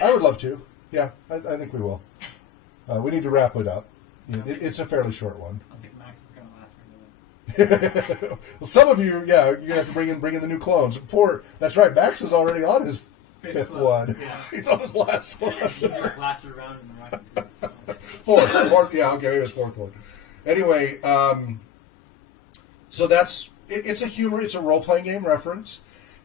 I would love to. Yeah, I think we will. We need to wrap it up. It's a fairly short one. I don't think Max is going to last for another. Well, some of you, yeah, you're gonna have to bring in the new clones. That's right. Max is already on his fifth one. Yeah. He's on his last one. He just lasted around in the Russian. fourth. Yeah, okay, maybe it's fourth one. Anyway, so it's a humor. It's a role playing game reference,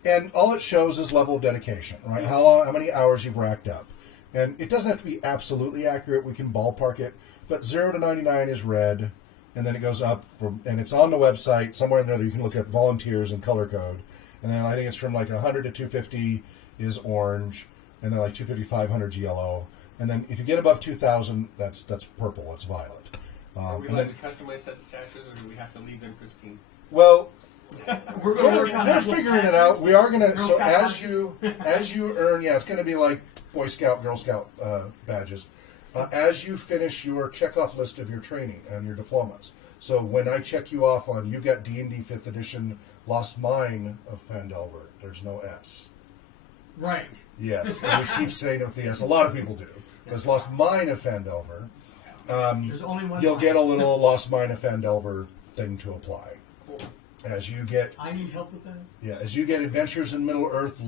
and all it shows is level of dedication, right? How many hours you've racked up, and it doesn't have to be absolutely accurate. We can ballpark it, but 0 to 99 is red. And then it goes up and it's on the website somewhere in there. You can look at volunteers and color code. And then I think it's from like 100 to 250 is orange, and then like 250, 500 is yellow. And then if you get above 2,000, that's purple. That's violet. Are we And allowed then, to customize set sashes, or do we have to leave them pristine? well, We're going to work on we're that. figuring it out. We are gonna. Girl So Scout as you earn, yeah, it's gonna be like Boy Scout, Girl Scout badges. As you finish your checkoff list of your training and your diplomas. So when I check you off on, you got D&D 5th edition, Lost Mine of Phandelver. There's no S. Right. Yes, and we keep saying it with the S. A lot of people do. There's Lost Mine of Phandelver. There's only one. You'll line. get a little Lost Mine of Phandelver thing to apply. Cool. As you get I need help with that. as you get Adventures in Middle Earth,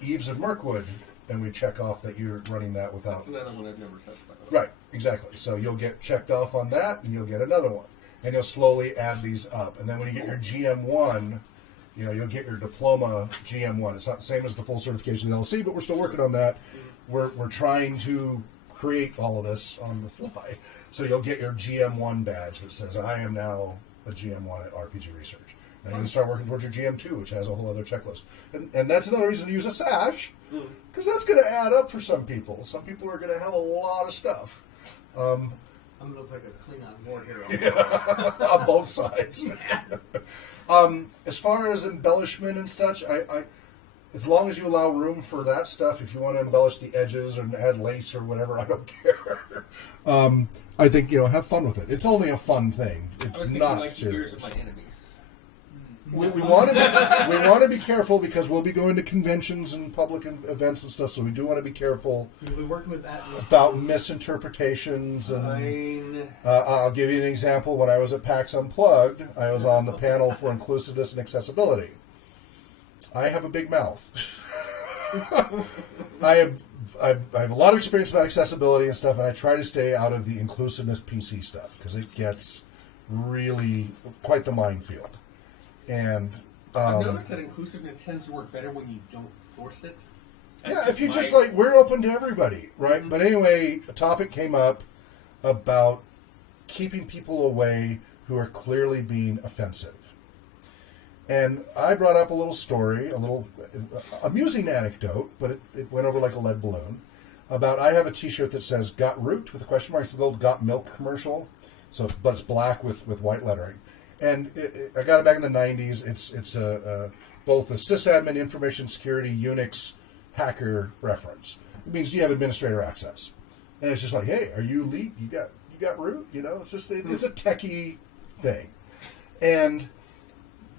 Eves of Mirkwood, and we check off that you're running that without. That's another one I've never touched. By the way. Right, exactly. So you'll get checked off on that, and you'll get another one, and you'll slowly add these up. And then when you get your GM1, you'll get your diploma GM1. It's not the same as the full certification of the LLC, but we're still working on that. We're trying to create all of this on the fly. So you'll get your GM1 badge that says, I am now a GM1 at RPG Research. And you can start working towards your GM2, which has a whole other checklist. And that's another reason to use a sash, because that's going to add up for some people. Some people are going to have a lot of stuff. I'm gonna look like a Klingon war hero. Yeah, on both sides. As far as embellishment and such, I as long as you allow room for that stuff, if you want to embellish the edges or add lace or whatever, I don't care. I think, have fun with it. It's only a fun thing. It's not serious. Of my enemies. We want to be careful because we'll be going to conventions and public events and stuff. So we do want to be careful about misinterpretations. And I'll give you an example. When I was at PAX Unplugged, I was on the panel for inclusiveness and accessibility. I have a big mouth. I have a lot of experience about accessibility and stuff, and I try to stay out of the inclusiveness PC stuff because it gets really quite the minefield. And I've noticed that inclusiveness tends to work better when you don't force it. Yeah, if you just we're open to everybody, right? Mm-hmm. But anyway, a topic came up about keeping people away who are clearly being offensive. And I brought up a little story, a little amusing anecdote, but it went over like a lead balloon, about I have a T-shirt that says "Got Root" with a question mark. It's the old Got Milk commercial, but it's black with white lettering. And I got it back in the 90s. It's both a sysadmin information security Unix hacker reference. It means you have administrator access. And it's just like, hey, are you elite? You got root? It's just it's a techie thing. And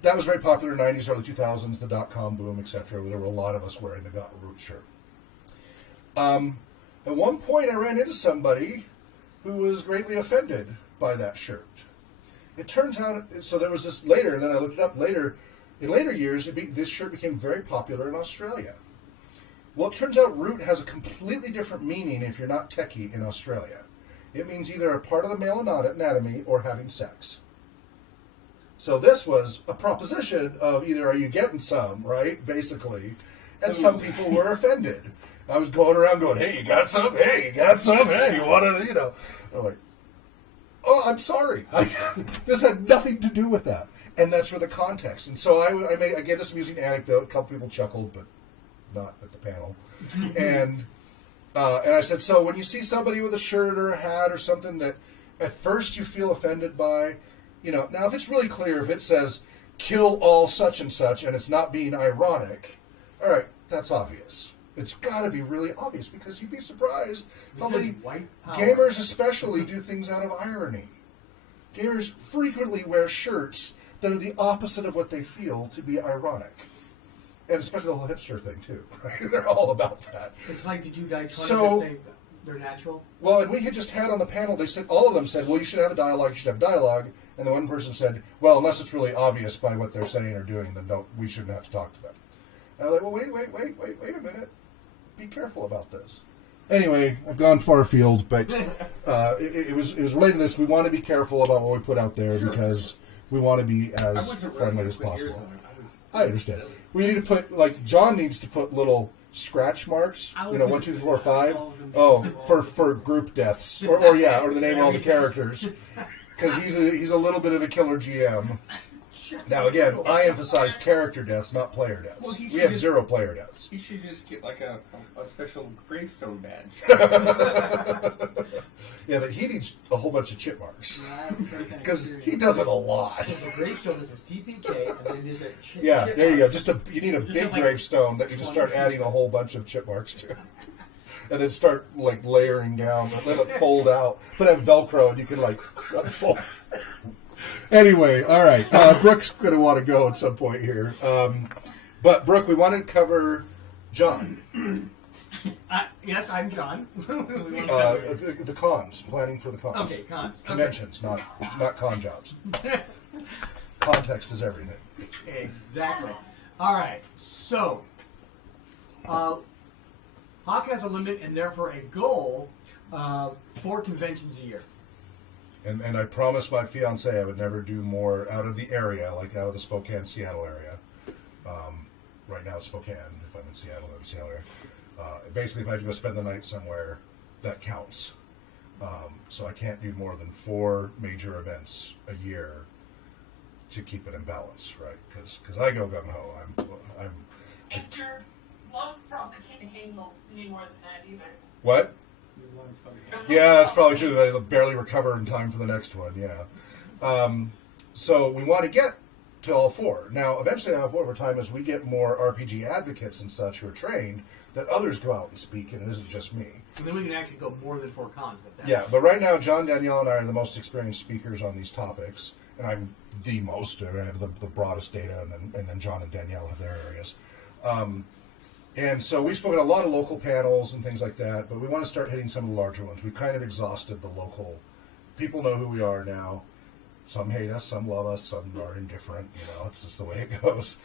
that was very popular in the 90s, early 2000s, the dot-com boom, etc. There were a lot of us wearing the Got Root shirt. At one point, I ran into somebody who was greatly offended by that shirt. It turns out, so there was this later, and then I looked it up later. In later years, this shirt became very popular in Australia. Well, it turns out root has a completely different meaning if you're not techie in Australia. It means either a part of the male anatomy or having sex. So this was a proposition of either are you getting some, right, basically, and some people were offended. I was going around going, hey, you got some? Hey, you got some? Hey, you want to, I'm like, oh, I'm sorry. This had nothing to do with that. And that's for the context. And so I gave this amusing anecdote. A couple people chuckled, but not at the panel. And I said, so when you see somebody with a shirt or a hat or something that at first you feel offended by, now if it's really clear, if it says, kill all such and such, and it's not being ironic, all right, that's obvious. It's got to be really obvious because you'd be surprised how many gamers especially do things out of irony. Gamers frequently wear shirts that are the opposite of what they feel to be ironic. And especially the whole hipster thing, too. Right? They're all about that. It's like, did you die trying to say they're natural? Well, and we had just had on the panel, all of them said, well, you should have a dialogue, And the one person said, well, unless it's really obvious by what they're saying or doing, then we shouldn't have to talk to them. And I'm like, well, wait a minute. Be careful about this. Anyway, I've gone far afield, but it was related to this. We want to be careful about what we put out there because we want to be as friendly as possible. I understand. We need to put, John needs to put little scratch marks, 1, 2, 3, 4, 5. Oh, for group deaths, or the name of all the characters, because he's a little bit of a killer GM. Now, again, I emphasize character deaths, not player deaths. Well, we have 0 player deaths. He should just get a special gravestone badge. Yeah, but he needs a whole bunch of chip marks. Because he does it a lot. So the gravestone is his TPK, and then there's a chip. Yeah, there you go. You need a big gravestone that you just start adding a whole bunch of chip marks to. And then start, layering down, and let it fold out. Put have Velcro, and you can, unfold. Anyway, all right. Brooke's going to want to go at some point here. But, Brooke, we wanted to cover John. Yes, I'm John. The cons, planning for the cons. Okay, cons. Conventions, not con jobs. Context is everything. Exactly. All right. So, Hawk has a limit and therefore a goal of 4 conventions a year. And I promised my fiance I would never do more out of the area, out of the Spokane, Seattle area. Right now it's Spokane. If I'm in Seattle, I'm in Seattle area. Basically, if I have to go spend the night somewhere, that counts. So I can't do more than 4 major events a year to keep it in balance, right? Because I go gung-ho. And your lungs probably can't handle any more than that either. What? Your lungs probably Yeah, that's probably true. They'll barely recover in time for the next one. Yeah. So we want to get to all 4. Now, eventually, over time, as we get more RPG advocates and such who are trained, that others go out and speak, and it isn't just me. And then we can actually go more than 4 cons. Yeah, but right now, John, Danielle, and I are the most experienced speakers on these topics, and I'm the most. I have the broadest data, and then John and Danielle have their areas. And so we've spoken at a lot of local panels and things like that, but we want to start hitting some of the larger ones. We've kind of exhausted the local. People know who we are now. Some hate us, some love us, some are indifferent. It's just the way it goes.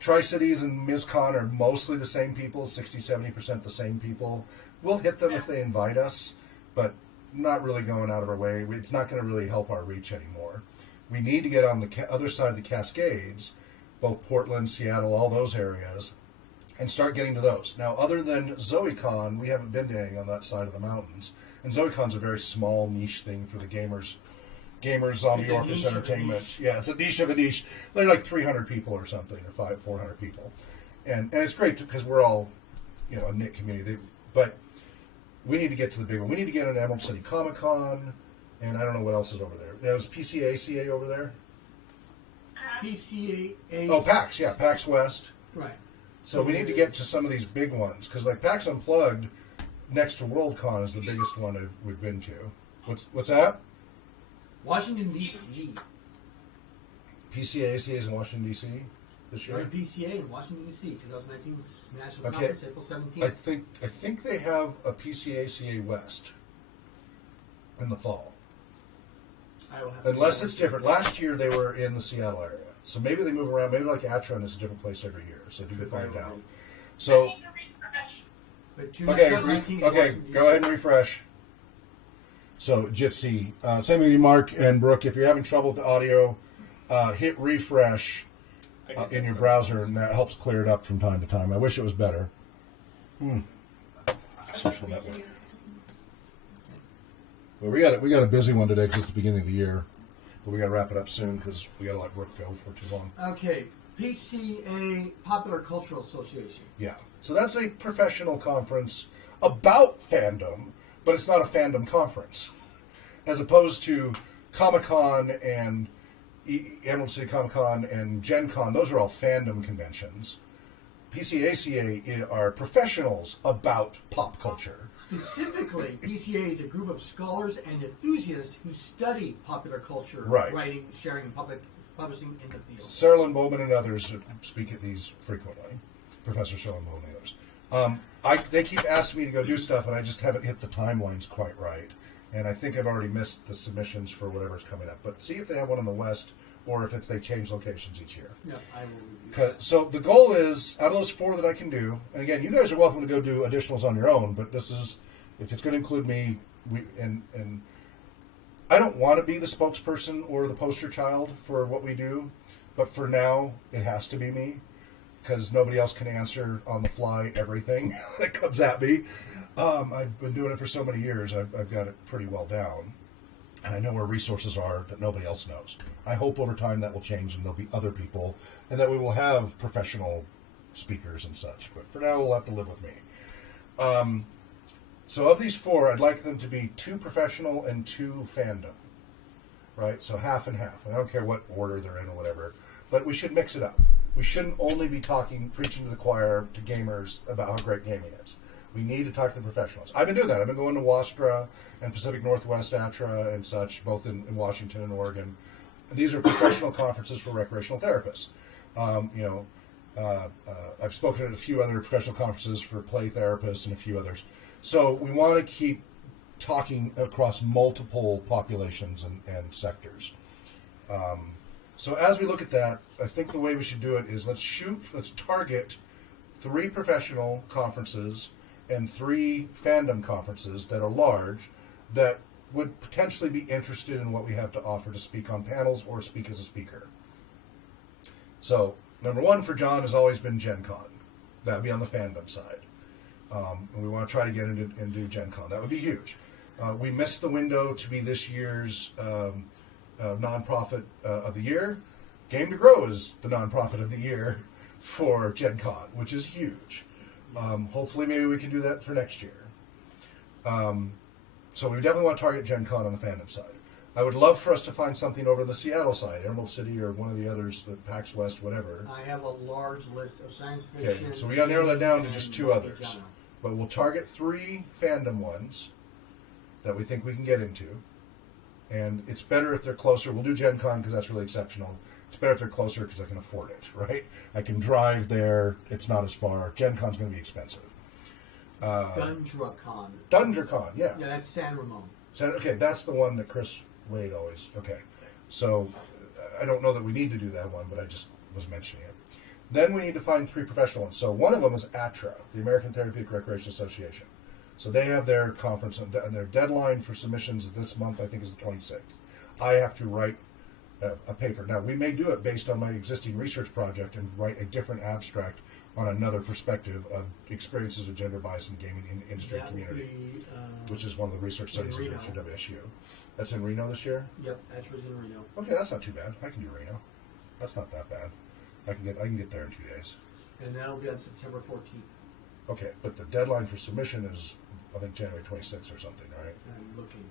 Tri-Cities and MizCon are mostly the same people, 60-70% the same people. We'll hit them if they invite us, but not really going out of our way. It's not going to really help our reach anymore. We need to get on the other side of the Cascades, both Portland, Seattle, all those areas, and start getting to those. Now, other than ZoeCon, we haven't been to any on that side of the mountains. And ZoeCon's a very small niche thing for the gamers, zombie orphans entertainment. Yeah, it's a niche of a niche. They're like 300 people or something, or 400 people. And it's great because we're all, a knit community. But we need to get to the big one. We need to get an Emerald City Comic Con, and I don't know what else is over there. There's PCACA over there? PCA. Oh, PAX, yeah, PAX West. Right. So we need to get to some of these big ones, because like PAX Unplugged, next to Worldcon, is the biggest one we've been to. What's that? Washington, D.C. PCACA is in Washington, D.C. this year? Right, PCA in Washington, D.C. 2019 National Conference, April 17th. I think they have a PCACA West in the fall. Unless it's different. Last year they were in the Seattle area. So maybe they move around. Maybe like Atron is a different place every year. So you can find out. So, okay, go ahead and refresh. So, Jitsi. Same with you, Mark and Brooke. If you're having trouble with the audio, hit refresh in your browser, and that helps clear it up from time to time. I wish it was better. Social network. Well, we got a busy one today because it's the beginning of the year. But we got to wrap it up soon because we got to let Brooke go for too long. Okay, PCA, Popular Cultural Association. Yeah, so that's a professional conference about fandom, but it's not a fandom conference. As opposed to Comic-Con and Emerald City Comic-Con and Gen Con, those are all fandom conventions. PCACA are professionals about pop culture. Specifically, PCA is a group of scholars and enthusiasts who study popular culture, writing, sharing, and publishing in the field. Sarah Lynn Bowman and others speak at these frequently. Professor Sarah Lynn Bowman and others. They keep asking me to go do stuff, and I just haven't hit the timelines quite right. And I think I've already missed the submissions for whatever's coming up. But see if they have one in the West, or if they change locations each year. Yeah, I will review that. So the goal is, out of those 4 that I can do, and again, you guys are welcome to go do additionals on your own, but this is, if it's going to include me, and I don't want to be the spokesperson or the poster child for what we do, but for now, it has to be me, because nobody else can answer on the fly everything that comes at me. I've been doing it for so many years, I've got it pretty well down. And I know where resources are that nobody else knows. I hope over time that will change and there'll be other people and that we will have professional speakers and such. But for now, we'll have to live with me. So of these 4, I'd like them to be 2 professional and 2 fandom. Right? So half and half. I don't care what order they're in or whatever. But we should mix it up. We shouldn't only be preaching to the choir, to gamers, about how great gaming is. We need to talk to the professionals. I've been doing that. I've been going to WASTRA and Pacific Northwest ATRA and such, both in Washington and Oregon. And these are professional conferences for recreational therapists. I've spoken at a few other professional conferences for play therapists and a few others. So we want to keep talking across multiple populations and sectors. So as we look at that, I think the way we should do it is let's target 3 professional conferences and 3 fandom conferences that are large that would potentially be interested in what we have to offer to speak on panels or speak as a speaker. So, number 1 for John has always been Gen Con. That would be on the fandom side. And we want to try to get into and do Gen Con. That would be huge. We missed the window to be this year's nonprofit of the year. Game to Grow is the nonprofit of the year for Gen Con, which is huge. Hopefully maybe we can do that for next year. So we definitely want to target Gen Con on the fandom side. I would love for us to find something over the Seattle side, Emerald City or one of the others, the PAX West, whatever. I have a large list of science fiction. Okay, so we got to narrow that down to and just 2 others. multi-genre. But we'll target 3 fandom ones that we think we can get into. And it's better if they're closer. We'll do Gen Con because that's really exceptional. It's better if they're closer because I can afford it, right? I can drive there. It's not as far. Gen Con's going to be expensive. DundraCon. DundraCon, yeah. Yeah, that's San Ramon. Okay, that's the one that Chris Wade always. Okay, so I don't know that we need to do that one, but I just was mentioning it. Then we need to find 3 professional ones. So one of them is ATRA, the American Therapeutic Recreation Association. So they have their conference, and their deadline for submissions this month, I think, is the 26th. I have to write a paper. Now, we may do it based on my existing research project and write a different abstract on another perspective of experiences of gender bias in the gaming industry and community, which is one of the research studies I did for WSU. That's in Reno this year? Yep, ATRA's in Reno. Okay, that's not too bad. I can do Reno. That's not that bad. I can get there in 2 days. And that'll be on September 14th. Okay, but the deadline for submission is, I think, January 26th or something, right? I'm looking.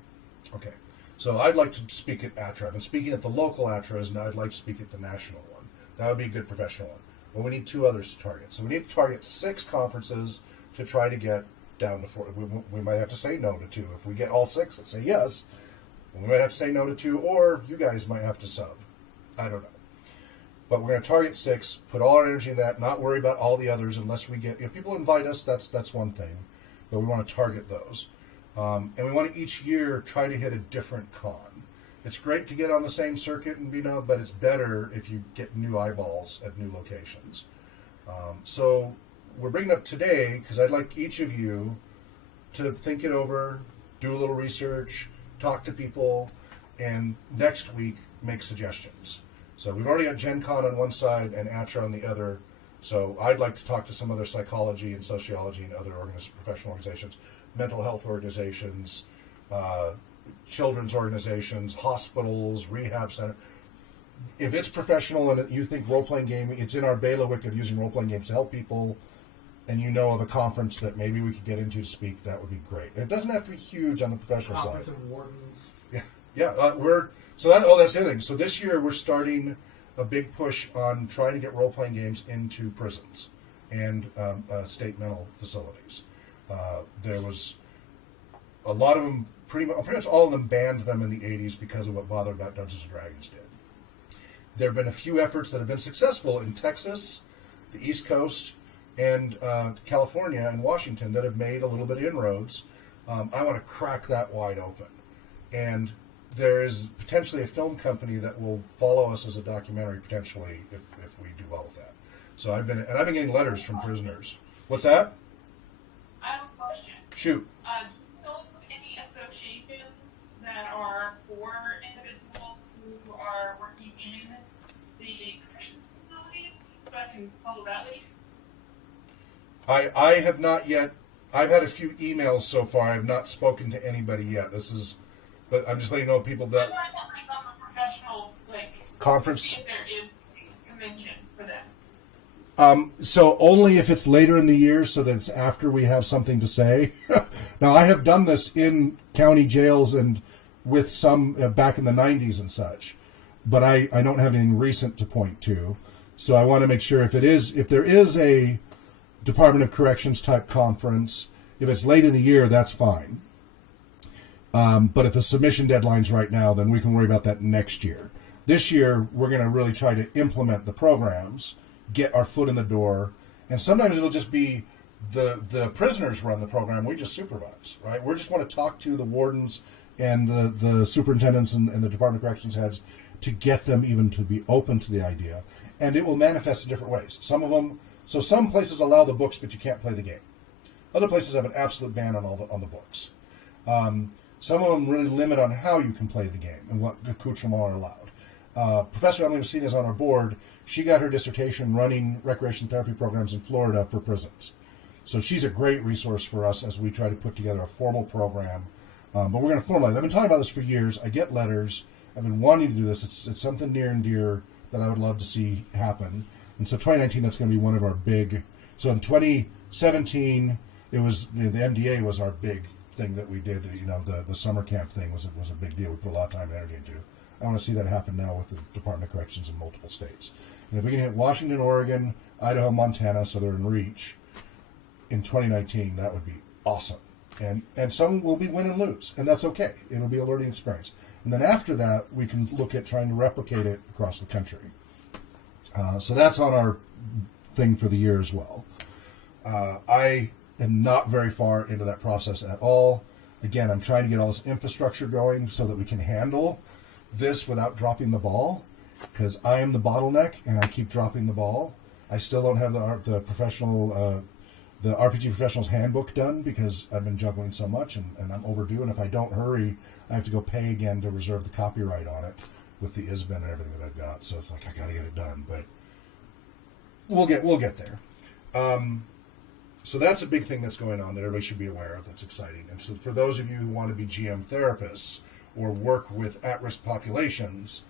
Okay. So I'd like to speak at ATRA. I've been speaking at the local ATRAs, and I'd like to speak at the national one. That would be a good professional one. Well, we need 2 others to target. So we need to target 6 conferences to try to get down to 4. We might have to say no to 2. If we get all 6 that say yes, we might have to say no to 2, or you guys might have to sub. I don't know. But we're going to target 6, put all our energy in that, not worry about all the others unless we get, if people invite us, that's one thing. But we want to target those. And we want to each year try to hit a different con. It's great to get on the same circuit and but it's better if you get new eyeballs at new locations. So we're bringing up today because I'd like each of you to think it over, do a little research, talk to people, and next week make suggestions. So we've already got Gen Con on one side and ATRA on the other. So I'd like to talk to some other psychology and sociology and other professional organizations, mental health organizations, children's organizations, hospitals, rehab center. If it's professional and you think role-playing gaming, it's in our bailiwick of using role-playing games to help people, and you know of a conference that maybe we could get into to speak, that would be great. And it doesn't have to be huge on the professional Conference side. of Wardens. Yeah. That's the other thing. So this year we're starting a big push on trying to get role-playing games into prisons and state mental facilities. There was a lot of them, pretty much all of them banned them in the 80s because of what Bother About Dungeons & Dragons did. There have been a few efforts that have been successful in Texas, the East Coast, and California and Washington that have made a little bit of inroads. I want to crack that wide open. And there is potentially a film company that will follow us as a documentary potentially if we do well with that. So I've been getting letters from prisoners. What's that? I have a question. Shoot. Do you know of any associations that are for individuals who are working in the corrections facilities so I can follow that lead? I have not yet. I've had a few emails so far. I have not spoken to anybody yet. But I'm just letting you know people that. I'm a professional conference. See if there is a convention for them. So only if it's later in the year, so that it's after we have something to say. Now, I have done this in county jails and with some back in the 90s and such, but I don't have anything recent to point to. So I want to make sure if there is a Department of Corrections type conference, if it's late in the year, that's fine. But if the submission deadline's right now, then we can worry about that next year. This year, we're going to really try to implement the programs, get our foot in the door, and sometimes it'll just be the prisoners run the program, we just supervise, right? We just want to talk to the wardens and the superintendents and the Department of Corrections heads to get them even to be open to the idea. And it will manifest in different ways. Some places allow the books, but you can't play the game. Other places have an absolute ban on the books. Some of them really limit on how you can play the game and what accoutrements are allowed. Professor Emily Messina is on our board. She got her dissertation running recreation therapy programs in Florida for prisons. So she's a great resource for us as we try to put together a formal program. But we're going to formalize. I've been talking about this for years. I get letters. I've been wanting to do this. It's something near and dear that I would love to see happen. And so 2019, that's going to be one of our big. So in 2017, it was the MDA was our big thing that we did, the summer camp thing was a big deal. We put a lot of time and energy into. I want to see that happen now with the Department of Corrections in multiple states. And if we can hit Washington, Oregon, Idaho, Montana, so they're in reach in 2019, that would be awesome. And some will be win and lose, and that's okay. It'll be a learning experience. And then after that, we can look at trying to replicate it across the country. So that's on our thing for the year as well. I am not very far into that process at all. Again, I'm trying to get all this infrastructure going so that we can handle this without dropping the ball, because I am the bottleneck and I keep dropping the ball. I still don't have the professional, the RPG Professionals Handbook done because I've been juggling so much and I'm overdue. And if I don't hurry, I have to go pay again to reserve the copyright on it with the ISBN and everything that I've got. So it's like I got to get it done, but we'll get there. So that's a big thing that's going on that everybody should be aware of. That's exciting. And so for those of you who want to be GM therapists or work with at-risk populations,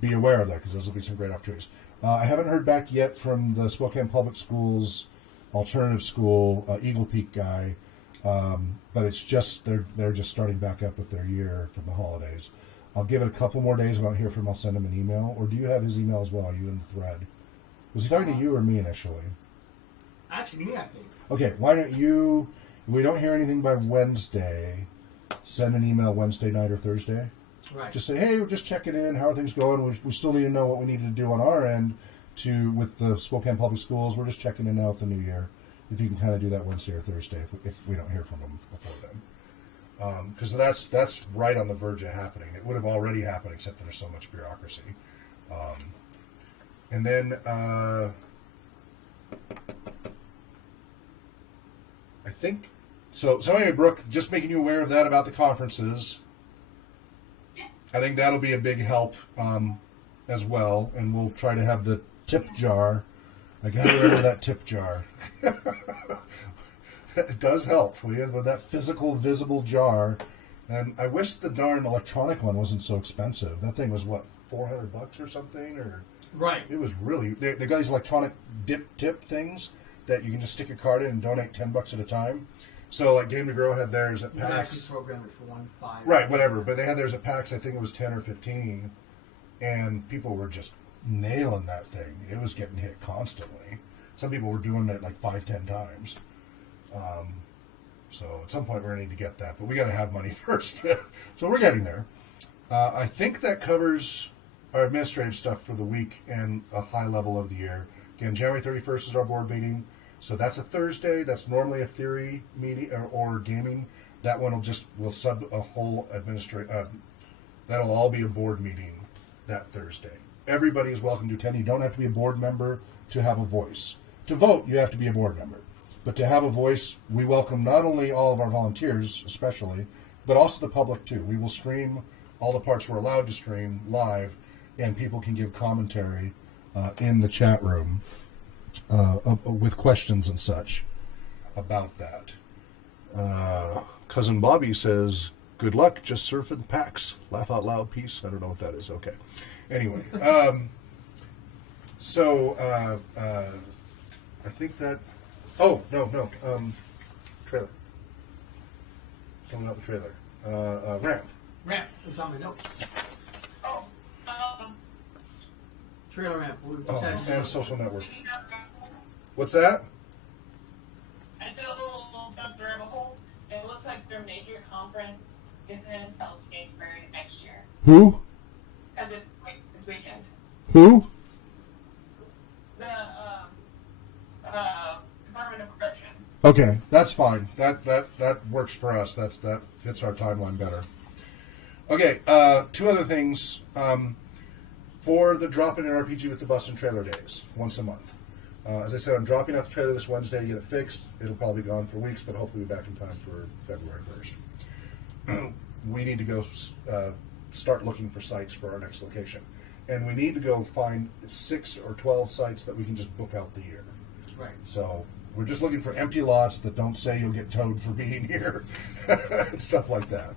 be aware of that because those will be some great opportunities. I haven't heard back yet from the Spokane Public Schools alternative school Eagle Peak guy, but it's just they're just starting back up with their year from the holidays. I'll give it a couple more days. If I don't hear from him, I'll send him an email. Or do you have his email as well? Are you in the thread? Was he talking to you or me initially? Actually, me, I think. Okay, why don't you, if we don't hear anything by Wednesday, send an email Wednesday night or Thursday. Right. Just say, hey, we're just checking in. How are things going? We still need to know what we need to do on our end with the Spokane Public Schools. We're just checking in now with the new year. If you can kind of do that Wednesday or Thursday if we don't hear from them before then. Because that's right on the verge of happening. It would have already happened, except there's so much bureaucracy. And then I think so. Anyway, Brooke, just making you aware of that about the conferences. I think that'll be a big help as well, and we'll try to have the tip jar. I got to remember that tip jar. It does help with that physical, visible jar. And I wish the darn electronic one wasn't so expensive. That thing was what, $400 or something, or right? It was really. They got these electronic tip things that you can just stick your card in and donate $10 at a time. So like Game to Grow had theirs at PAX. You actually program it for 1.5. Right, whatever. But they had theirs at PAX. I think it was 10 or 15, and people were just nailing that thing. It was getting hit constantly. Some people were doing it like 5-10 times. So at some point we're going to need to get that, but we got to have money first. So we're getting there. I think that covers our administrative stuff for the week and a high level of the year. Again, January 31st is our board meeting. So that's a Thursday. That's normally a theory meeting or gaming. That one we'll sub a whole that'll all be a board meeting that Thursday. Everybody is welcome to attend. You don't have to be a board member to have a voice. To vote, you have to be a board member. But to have a voice, we welcome not only all of our volunteers, especially, but also the public too. We will stream all the parts we're allowed to stream live, and people can give commentary in the chat room with questions and such about that. Cousin Bobby says, good luck, just surfing PAX. Laugh out loud, peace. I don't know what that is. Okay. Anyway, I think that... Oh, no. Trailer. Something about the trailer. Ramp. Ramp. It's on my notes. Oh, Trailer ramp. We've decided to do and it. social network. What's that? I did a little jump rabbit hole. It looks like their major conference isn't until January next year. Who? As in this weekend. Who? The Department of Corrections. Okay, that's fine. That works for us. That fits our timeline better. Okay, two other things. For the drop-in RPG with the bus and trailer days, once a month. As I said, I'm dropping off the trailer this Wednesday to get it fixed. It'll probably be gone for weeks, but hopefully be back in time for February 1st. We need to go start looking for sites for our next location. And we need to go find 6 or 12 sites that we can just book out the year. Right. So we're just looking for empty lots that don't say you'll get towed for being here. And stuff like that.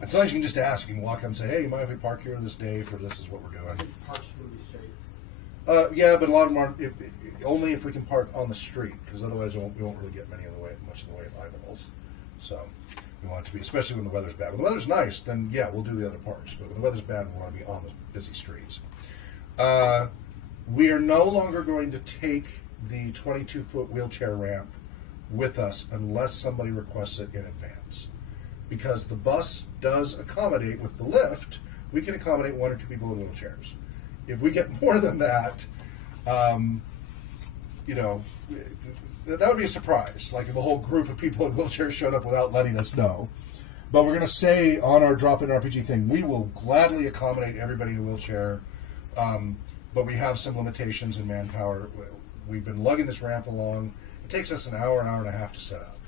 And sometimes you can just ask. You can walk up and say, hey, you mind if we park here this day for this is what we're doing. Parks will be safe. Yeah, but a lot of them are only if we can park on the street, because otherwise we won't really get much in the way of eyeballs. So we want it to be, especially when the weather's bad. When the weather's nice, then yeah, we'll do the other parts. But when the weather's bad, we want to be on the busy streets. We are no longer going to take the 22-foot wheelchair ramp with us unless somebody requests it in advance. Because the bus does accommodate, with the lift, we can accommodate 1 or 2 people in wheelchairs. If we get more than that, you know, that would be a surprise. Like if the whole group of people in wheelchairs showed up without letting us know. But we're going to say on our drop-in RPG thing, we will gladly accommodate everybody in a wheelchair, but we have some limitations in manpower. We've been lugging this ramp along. It takes us an hour and a half to set up.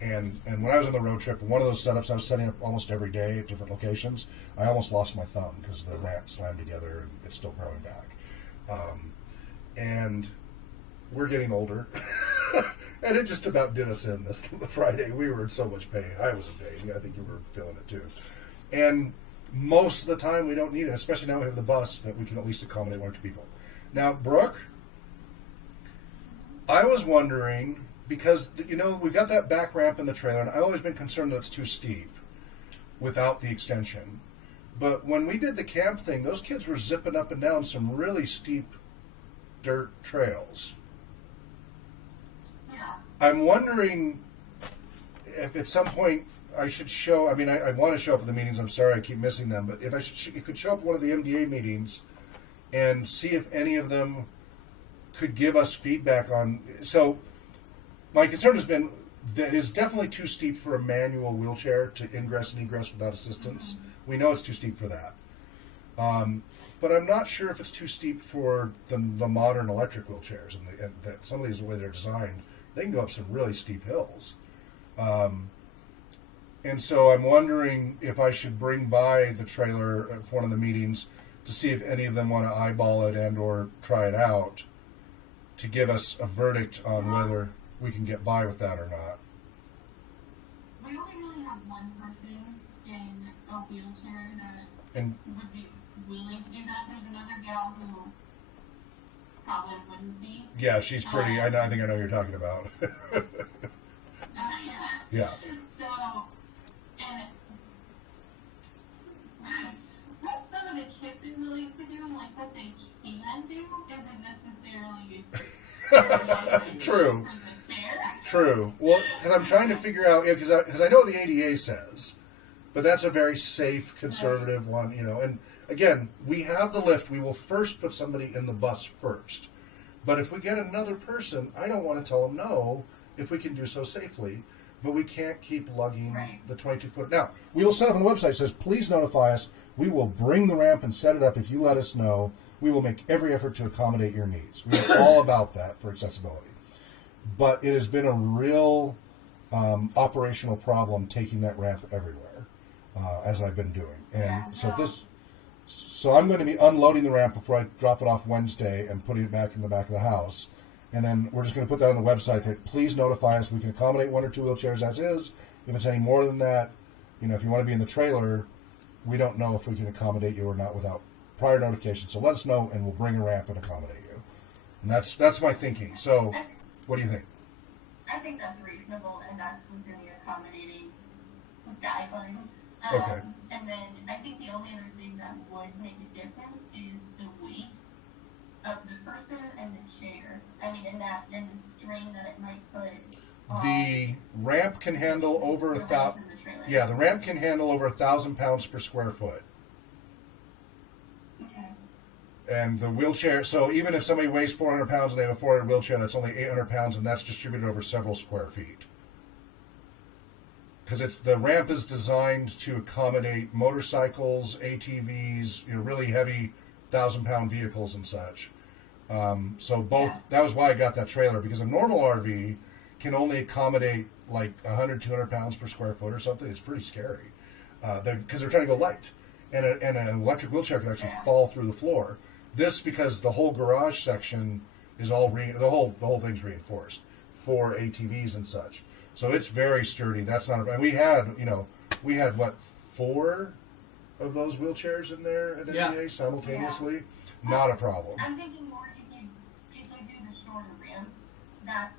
And when I was on the road trip, one of those setups I was setting up almost every day at different locations, I almost lost my thumb because the ramp slammed together and it's still growing back. And we're getting older. And it just about did us in this Friday. We were in so much pain. I was in pain. I think you were feeling it too. And most of the time we don't need it, especially now we have the bus that we can at least accommodate 1 or 2 people. Now, Brooke, I was wondering, because, you know, we've got that back ramp in the trailer, and I've always been concerned that it's too steep without the extension. But when we did the camp thing, those kids were zipping up and down some really steep dirt trails. Yeah. I'm wondering if at some point I should show, I mean, I want to show up at the meetings, I'm sorry I keep missing them, but if you could show up at one of the MDA meetings and see if any of them could give us feedback on, so my concern has been that it's definitely too steep for a manual wheelchair to ingress and egress without assistance. We know it's too steep for that. But I'm not sure if it's too steep for the modern electric wheelchairs, and that some of these, the way they're designed, they can go up some really steep hills. And so I'm wondering if I should bring by the trailer at one of the meetings to see if any of them want to eyeball it and or try it out to give us a verdict on whether we can get by with that or not. We only really have one person in a wheelchair that would be willing to do that. There's another gal who probably wouldn't be. Yeah, she's pretty. I think I know who you're talking about. Yeah. Yeah. So, and what some of the kids are willing to do, and like what they can do, isn't necessarily True. True. Well, because I'm trying to figure out, because I know what the ADA says, but that's a very safe, conservative one, you know. And again, we have the lift. We will first put somebody in the bus first. But if we get another person, I don't want to tell them no if we can do so safely. But we can't keep lugging the 22-foot. Now, we will set up on the website. It says, please notify us. We will bring the ramp and set it up if you let us know. We will make every effort to accommodate your needs. We are all about that for accessibility. But it has been a real operational problem taking that ramp everywhere, as I've been doing. And so I'm going to be unloading the ramp before I drop it off Wednesday and putting it back in the back of the house. And then we're just going to put that on the website that please notify us. We can accommodate 1 or 2 wheelchairs as is. If it's any more than that, you know, if you want to be in the trailer, we don't know if we can accommodate you or not without prior notification. So let us know, and we'll bring a ramp and accommodate you. And that's my thinking. So what do you think? I think that's reasonable, and that's within the accommodating guidelines. Okay. And then I think the only other thing that would make a difference is the weight of the person and the chair. I mean, and the strain that it might put on the ramp can handle over 1,000. Yeah, the ramp can handle over 1,000 pounds per square foot. Okay. And the wheelchair, so even if somebody weighs 400 pounds and they have a 400 wheelchair, that's only 800 pounds, and that's distributed over several square feet. Because the ramp is designed to accommodate motorcycles, ATVs, you know, really heavy 1,000-pound vehicles and such. So both, that was why I got that trailer, because a normal RV can only accommodate like 100, 200 pounds per square foot or something. It's pretty scary because they're trying to go light. And an electric wheelchair can actually fall through the floor. This, because the whole garage section is all, the whole thing's reinforced for ATVs and such. So it's very sturdy. That's not, and we had what, 4 of those wheelchairs in there at NDA simultaneously? Yeah. Not a problem. I'm thinking more if you do the shorter ramp, that's...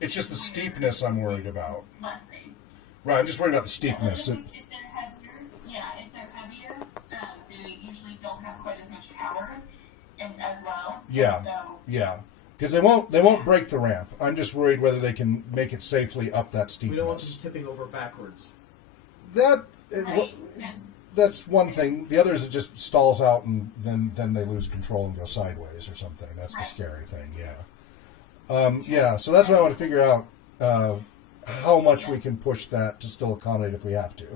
It's just the steepness I'm worried about. Less safe. Right, I'm just worried about the steepness. If they're heavier, they usually don't have quite as much power as well. Yeah, yeah. Because they won't break the ramp. I'm just worried whether they can make it safely up that steepness. We don't want them tipping over backwards. That's one thing. The other is it just stalls out and then they lose control and go sideways or something. That's the scary thing, yeah. So that's what I want to figure out, how much we can push that to still accommodate if we have to.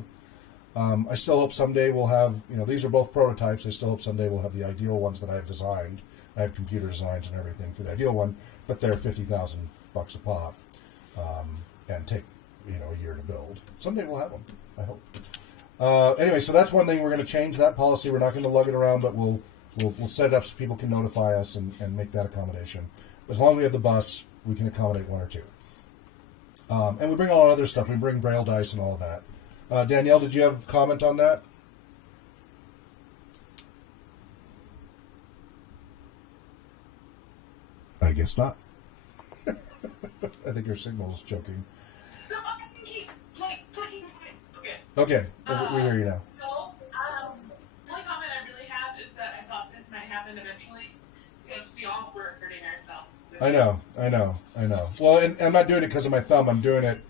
I still hope someday we'll have, these are both prototypes. I still hope someday we'll have the ideal ones that I have designed. I have computer designs and everything for the ideal one, but they're $50,000 a pop, and take a year to build. Someday we'll have them, I hope. Anyway, so that's one thing. We're going to change that policy. We're not going to lug it around, but we'll set it up so people can notify us and make that accommodation. But as long as we have the bus, we can accommodate one or two. And we bring all our other stuff. We bring Braille dice and all of that. Danielle, did you have a comment on that? I guess not. I think your signal is choking. No, I think he's clicking. Okay, we hear you now. No, the only comment I really have is that I thought this might happen eventually because we all were hurting ourselves. I know. Well, and I'm not doing it because of my thumb. I'm doing it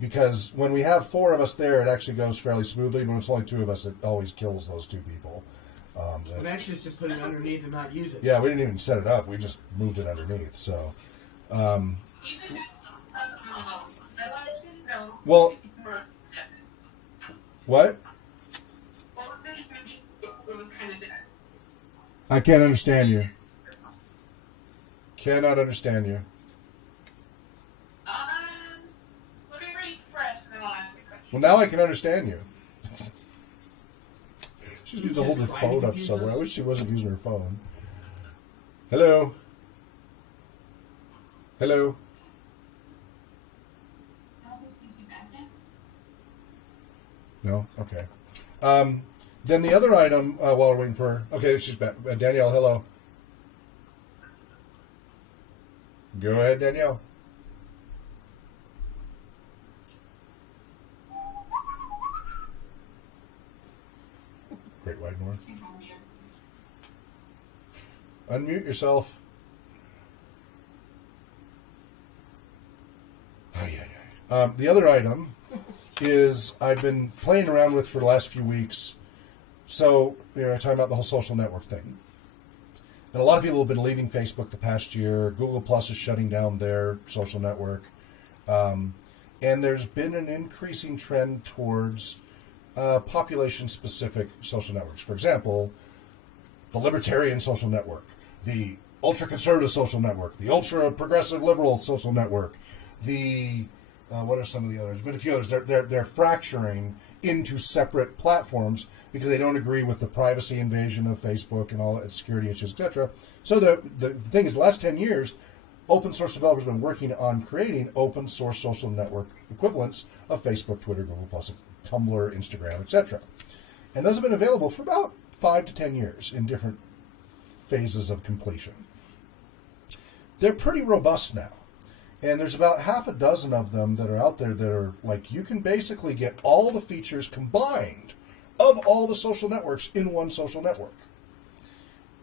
because when we have four of us there, it actually goes fairly smoothly. But when it's only two of us, it always kills those two people. That's just to put it underneath and not use it. Yeah, we didn't even set it up. We just moved it underneath. So, well, what? I can't understand you. Cannot understand you. Let me refresh and then I'll ask the question. Well, now I can understand you. She needs to hold her phone up somewhere. I wish she wasn't using her phone. Hello? Hello? No? Okay. Then the other item, while we're waiting for her. Okay, she's back. Danielle, hello. Go ahead, Danielle. Great White North. Unmute yourself. The other item is I've been playing around with for the last few weeks. So, I'm talking about the whole social network thing. And a lot of people have been leaving Facebook the past year. Google Plus is shutting down their social network. And there's been an increasing trend towards population-specific social networks. For example, the libertarian social network, the ultra-conservative social network, the ultra-progressive liberal social network, the what are some of the others? But a few others. They're fracturing into separate platforms because they don't agree with the privacy invasion of Facebook and all its security issues, etc. So the thing is, the last 10 years, open source developers have been working on creating open source social network equivalents of Facebook, Twitter, Google+, Tumblr, Instagram, etc. And those have been available for about 5 to 10 years in different phases of completion. They're pretty robust now. And there's about half a dozen of them that are out there that are like, you can basically get all the features combined of all the social networks in one social network.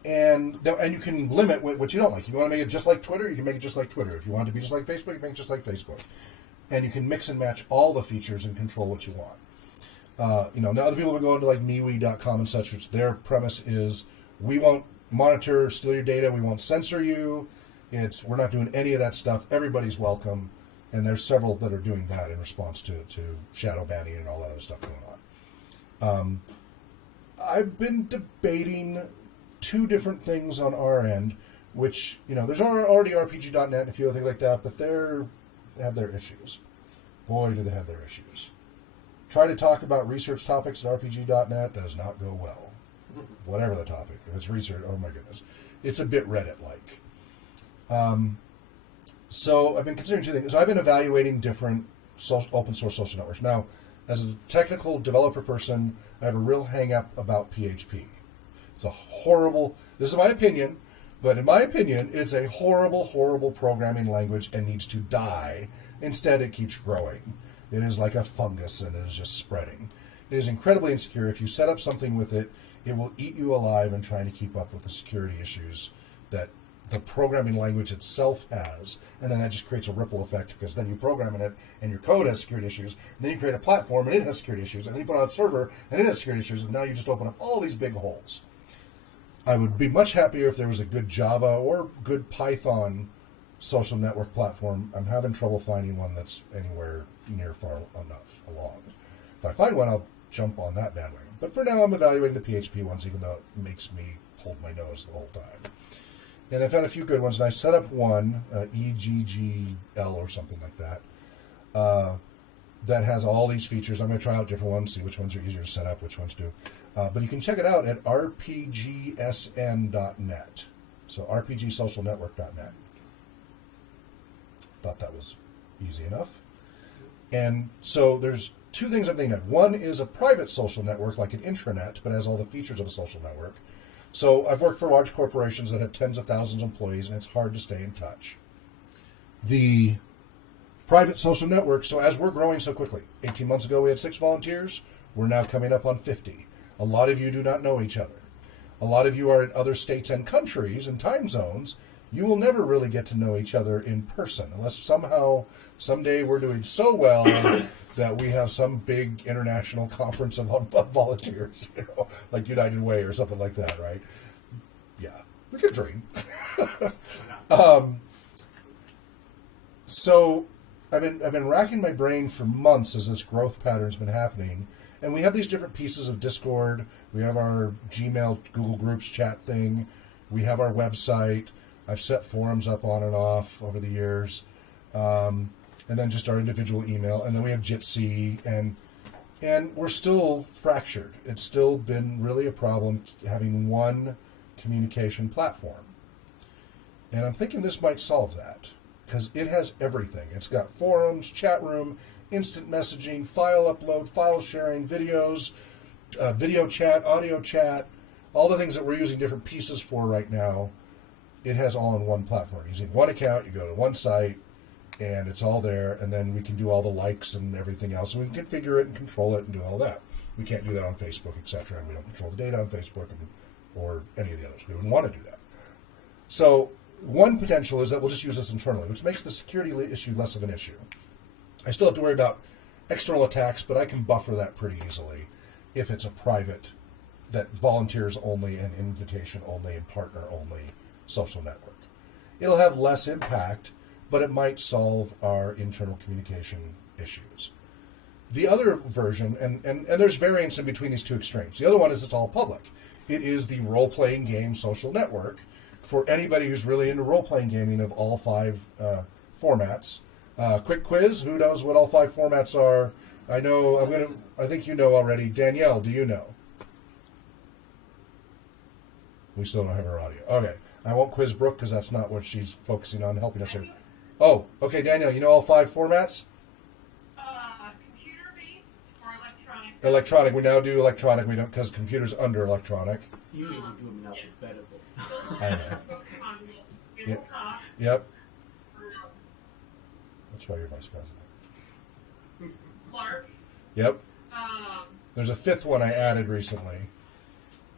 And you can limit what you don't like. You want to make it just like Twitter, you can make it just like Twitter. If you want it to be just like Facebook, you make it just like Facebook. And you can mix and match all the features and control what you want. Now other people have been going to like MeWe.com and such, which their premise is, we won't monitor, steal your data, we won't censor you. We're not doing any of that stuff. Everybody's welcome. And there's several that are doing that in response to shadow banning and all that other stuff going on. I've been debating two different things on our end, which, there's already rpg.net and a few other things like that, but they have their issues. Boy, do they have their issues. Try to talk about research topics at rpg.net does not go well. Whatever the topic. If it's research, oh my goodness. It's a bit Reddit-like. So I've been considering two things. So I've been evaluating different open source social networks. Now, as a technical developer person, I have a real hang-up about PHP. It's a horrible, this is my opinion, but in my opinion, it's a horrible, horrible programming language and needs to die. Instead, it keeps growing. It is like a fungus, and it is just spreading. It is incredibly insecure. If you set up something with it, it will eat you alive in trying to keep up with the security issues that the programming language itself has, and then that just creates a ripple effect, because then you program in it, and your code has security issues, and then you create a platform, and it has security issues, and then you put it on a server, and it has security issues, and now you just open up all these big holes. I would be much happier if there was a good Java or good Python social network platform. I'm having trouble finding one that's anywhere near far enough along. If I find one, I'll jump on that bandwagon. But for now, I'm evaluating the PHP ones, even though it makes me hold my nose the whole time. And I found a few good ones, and I set up one, EGGL or something like that, that has all these features. I'm going to try out different ones, see which ones are easier to set up, which ones do. But you can check it out at rpgsn.net. So rpgsocialnetwork.net. Thought that was easy enough. And so there's two things I'm thinking of. One is a private social network, like an intranet, but has all the features of a social network. So I've worked for large corporations that have tens of thousands of employees, and it's hard to stay in touch. The private social network, so as we're growing so quickly, 18 months ago we had 6 volunteers, we're now coming up on 50. A lot of you do not know each other. A lot of you are in other states and countries and time zones. You will never really get to know each other in person, unless somehow, someday we're doing so well that we have some big international conference of volunteers, like United Way or something like that, right? Yeah, we could dream. So I've been racking my brain for months as this growth pattern's been happening, and we have these different pieces of Discord. We have our Gmail, Google Groups chat thing. We have our website. I've set forums up on and off over the years. And then just our individual email, and then we have Jitsi, and we're still fractured. It's still been really a problem having one communication platform. And I'm thinking this might solve that, because it has everything. It's got forums, chat room, instant messaging, file upload, file sharing, videos, video chat, audio chat, all the things that we're using different pieces for right now. It has all in one platform. Using one account, you go to one site, and it's all there, and then we can do all the likes and everything else. And we can configure it and control it and do all that. We can't do that on Facebook, etc., and we don't control the data on Facebook or any of the others. We wouldn't want to do that. So one potential is that we'll just use this internally, which makes the security issue less of an issue. I still have to worry about external attacks, but I can buffer that pretty easily if it's a private, that volunteers only and invitation only and partner only social network. It'll have less impact, but it might solve our internal communication issues. The other version, and there's variance in between these two extremes. The other one is it's all public. It is the role-playing game social network for anybody who's really into role-playing gaming of all 5 formats. Quick quiz, who knows what all 5 formats are? I think you know already. Danielle, do you know? We still don't have her audio. Okay. I won't quiz Brooke because that's not what she's focusing on helping us here. Oh, okay, Danielle, you know all 5 formats? Computer-based or electronic? Electronic. We now do electronic. We don't, because computer's under electronic. You mean you do them in alphabetical. I know. Yep. That's why you're vice president. LARP. Yep. There's a 5th one I added recently.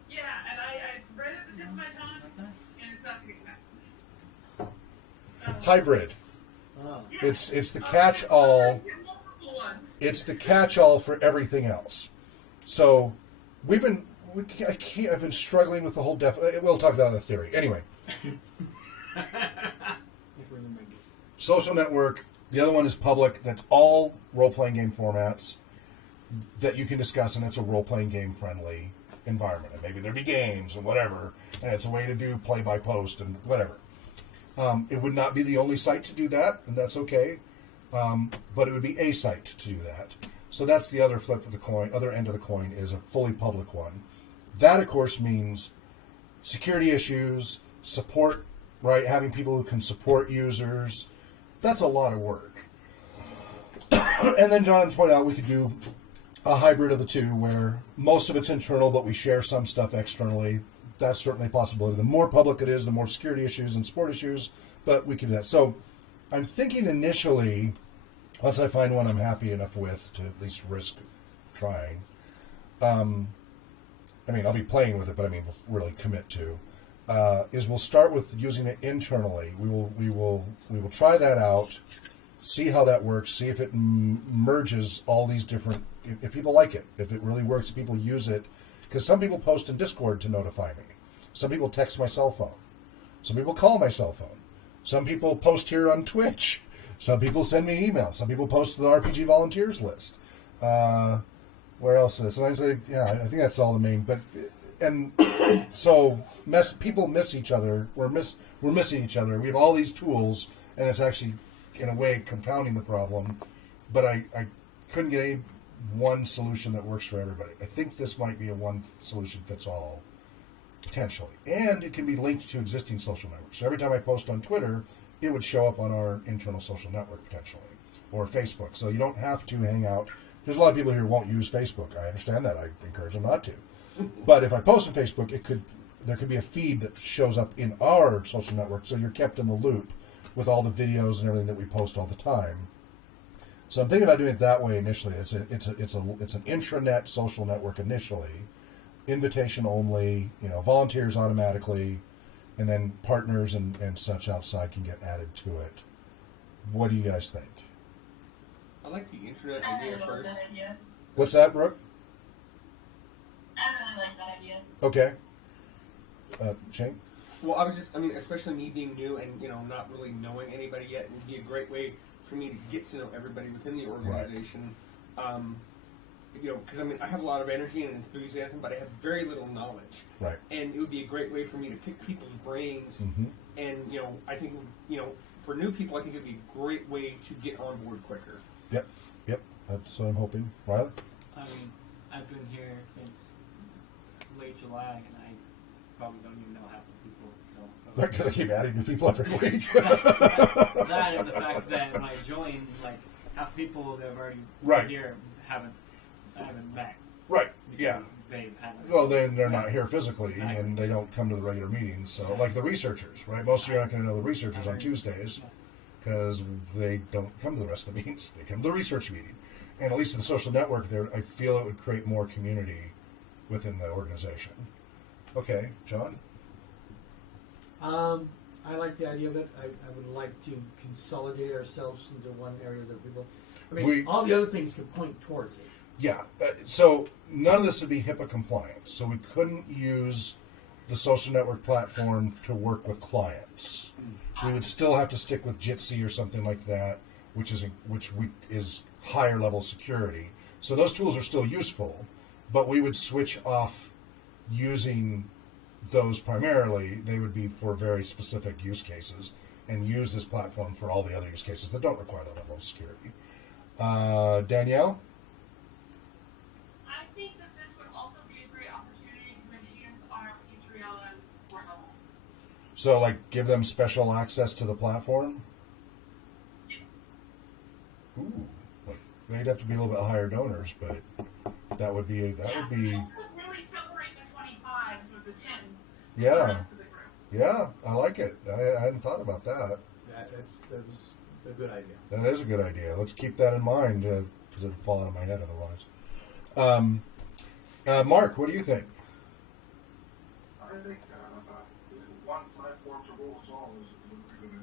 Yeah, and I read it at the tip of my tongue, and it's not getting back. Hybrid. Oh. It's the catch-all. It's the catch-all for everything else. So I've been struggling with the whole we'll talk about the theory. Anyway. Social network. The other one is public. That's all role-playing game formats that you can discuss, and it's a role-playing game friendly environment. And maybe there'd be games and whatever, and it's a way to do play-by-post and whatever. It would not be the only site to do that, and that's okay. But it would be a site to do that. So that's the other flip of the coin. Other end of the coin is a fully public one. That, of course, means security issues, support, right? Having people who can support users. That's a lot of work. And then John pointed out we could do a hybrid of the two where most of it's internal, but we share some stuff externally. That's certainly a possibility. The more public it is, the more security issues and support issues, but we can do that. So I'm thinking initially once I find one I'm happy enough with to at least risk trying, I mean, I'll be playing with it, but I mean, really commit to, is we'll start with using it internally. We will try that out, see how that works, see if it merges all these different, if people like it, if it really works, if people use it, because some people post in Discord to notify me. Some people text my cell phone. Some people call my cell phone. Some people post here on Twitch. Some people send me emails. Some people post to the RPG volunteers list. Where else? Sometimes I think that's all the main. But and so people miss each other. We're missing each other. We have all these tools, and it's actually in a way confounding the problem. But I couldn't get any one solution that works for everybody. I think this might be a one solution fits all, potentially, and it can be linked to existing social networks. So every time I post on Twitter, it would show up on our internal social network potentially, or Facebook. So you don't have to hang out. There's a lot of people here who won't use Facebook. I understand that. I encourage them not to. But if I post on Facebook, there could be a feed that shows up in our social network, so you're kept in the loop with all the videos and everything that we post all the time. So I'm thinking about doing it that way initially. It's an intranet social network initially, invitation only, volunteers automatically, and then partners and such outside can get added to it. What do you guys think? I like the internet idea first. That idea. What's that, Brooke? I really like that idea. Okay. Shane? Well, especially me being new and, not really knowing anybody yet, it would be a great way for me to get to know everybody within the organization. Right. Because I have a lot of energy and enthusiasm, but I have very little knowledge. Right. And it would be a great way for me to pick people's brains. Mm-hmm. And, I think, for new people, I think it would be a great way to get on board quicker. Yep. That's what I'm hoping. Riley? I've been here since late July, and I probably don't even know half the people still. So They're going to keep adding new people every week. that and the fact that when I joined, half the people that have already been here I haven't met. Right, yeah. Well, they're not here physically, and they don't come to the regular meetings. So, like the researchers, right? Most of you aren't going to know the researchers on Tuesdays because they don't come to the rest of the meetings. They come to the research meeting. And at least in the social network, I feel it would create more community within the organization. Okay, John? I like the idea of it. I would like to consolidate ourselves into one area that people... all the other things can point towards it. Yeah, so none of this would be HIPAA compliant. So we couldn't use the social network platform to work with clients. We would still have to stick with Jitsi or something like that, which is higher level security. So those tools are still useful, but we would switch off using those primarily. They would be for very specific use cases and use this platform for all the other use cases that don't require that level of security. Danielle? I think that this would also be a great opportunity to enhance our Patreon support levels. So, give them special access to the platform? Yes. Ooh. They'd have to be a little bit higher donors, but that would be... It would really separate the 25s or the 10s. Yeah. The rest of the group. Yeah, I like it. I hadn't thought about that. That's a good idea. That is a good idea. Let's keep that in mind, because it would fall out of my head otherwise. Mark, what do you think? I think one platform to rule us all is a good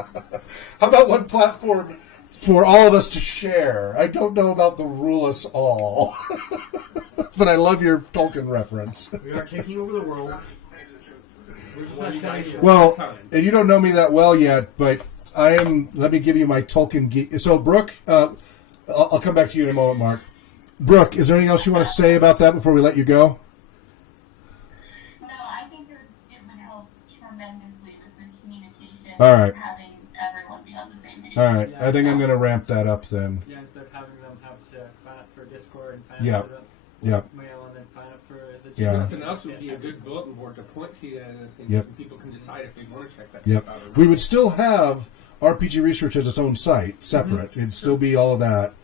idea. How about one platform for all of us to share? I don't know about the rule us all, but I love your Tolkien reference. We are taking over the world. We're just not telling you. Well, and you don't know me that well yet, but I am. Let me give you my Tolkien geek. So, Brooke, I'll come back to you in a moment, Mark. Brooke, is there anything else you want to say about that before we let you go? No, I think it would help tremendously with the communication. All right. Having everyone be on the same page. All right. I think I'm going to ramp that up then. Yeah, instead of having them have to sign up for Discord and sign Yep. up for the Yep. mail and then sign up for the Yeah. Something else would be a good bulletin board to point to that other things, Yep. and people can decide if they want to check that Yep. stuff out or not. We would still have RPG Research as its own site, separate. Mm-hmm. It'd still be all of that,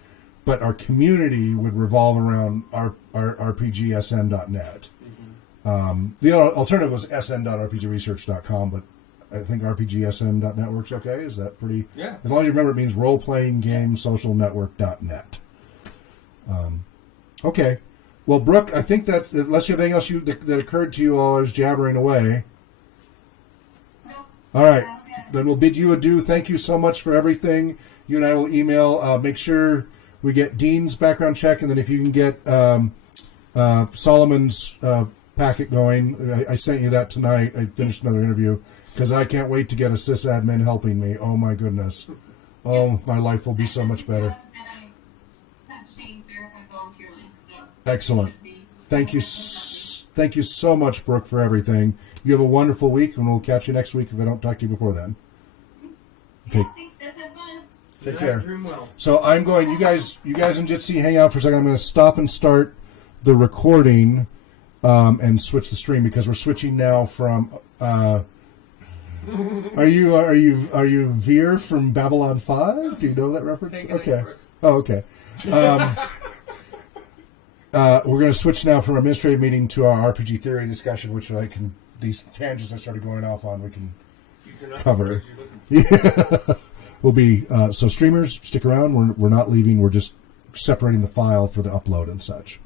but our community would revolve around our rpgsn.net. Mm-hmm. The alternative was sn.rpgresearch.com, but I think rpgsm.net works okay. Is that pretty? Yeah. As long as you remember, it means role-playing game social network.net. Okay. Well, Brooke, I think that unless you have anything else that occurred to you while I was jabbering away. All right. Then we'll bid you adieu. Thank you so much for everything. You and I will email. Make sure we get Dean's background check, and then if you can get Solomon's packet going. I sent you that tonight. I finished another interview because I can't wait to get a sysadmin helping me. Oh, my goodness. Oh, my life will be so much better. Excellent. Thank you so much, Brooke, for everything. You have a wonderful week, and we'll catch you next week if I don't talk to you before then. Take care. So I'm going. You guys in Jitsi, hang out for a second. I'm going to stop and start the recording and switch the stream because we're switching now from. Are you Veer from Babylon 5? Do you know that reference? Okay. Oh, okay. We're going to switch now from our administrative meeting to our RPG theory discussion, which these tangents I started going off on, we can cover. Yeah. We'll be, so streamers, stick around. We're not leaving. We're just separating the file for the upload and such.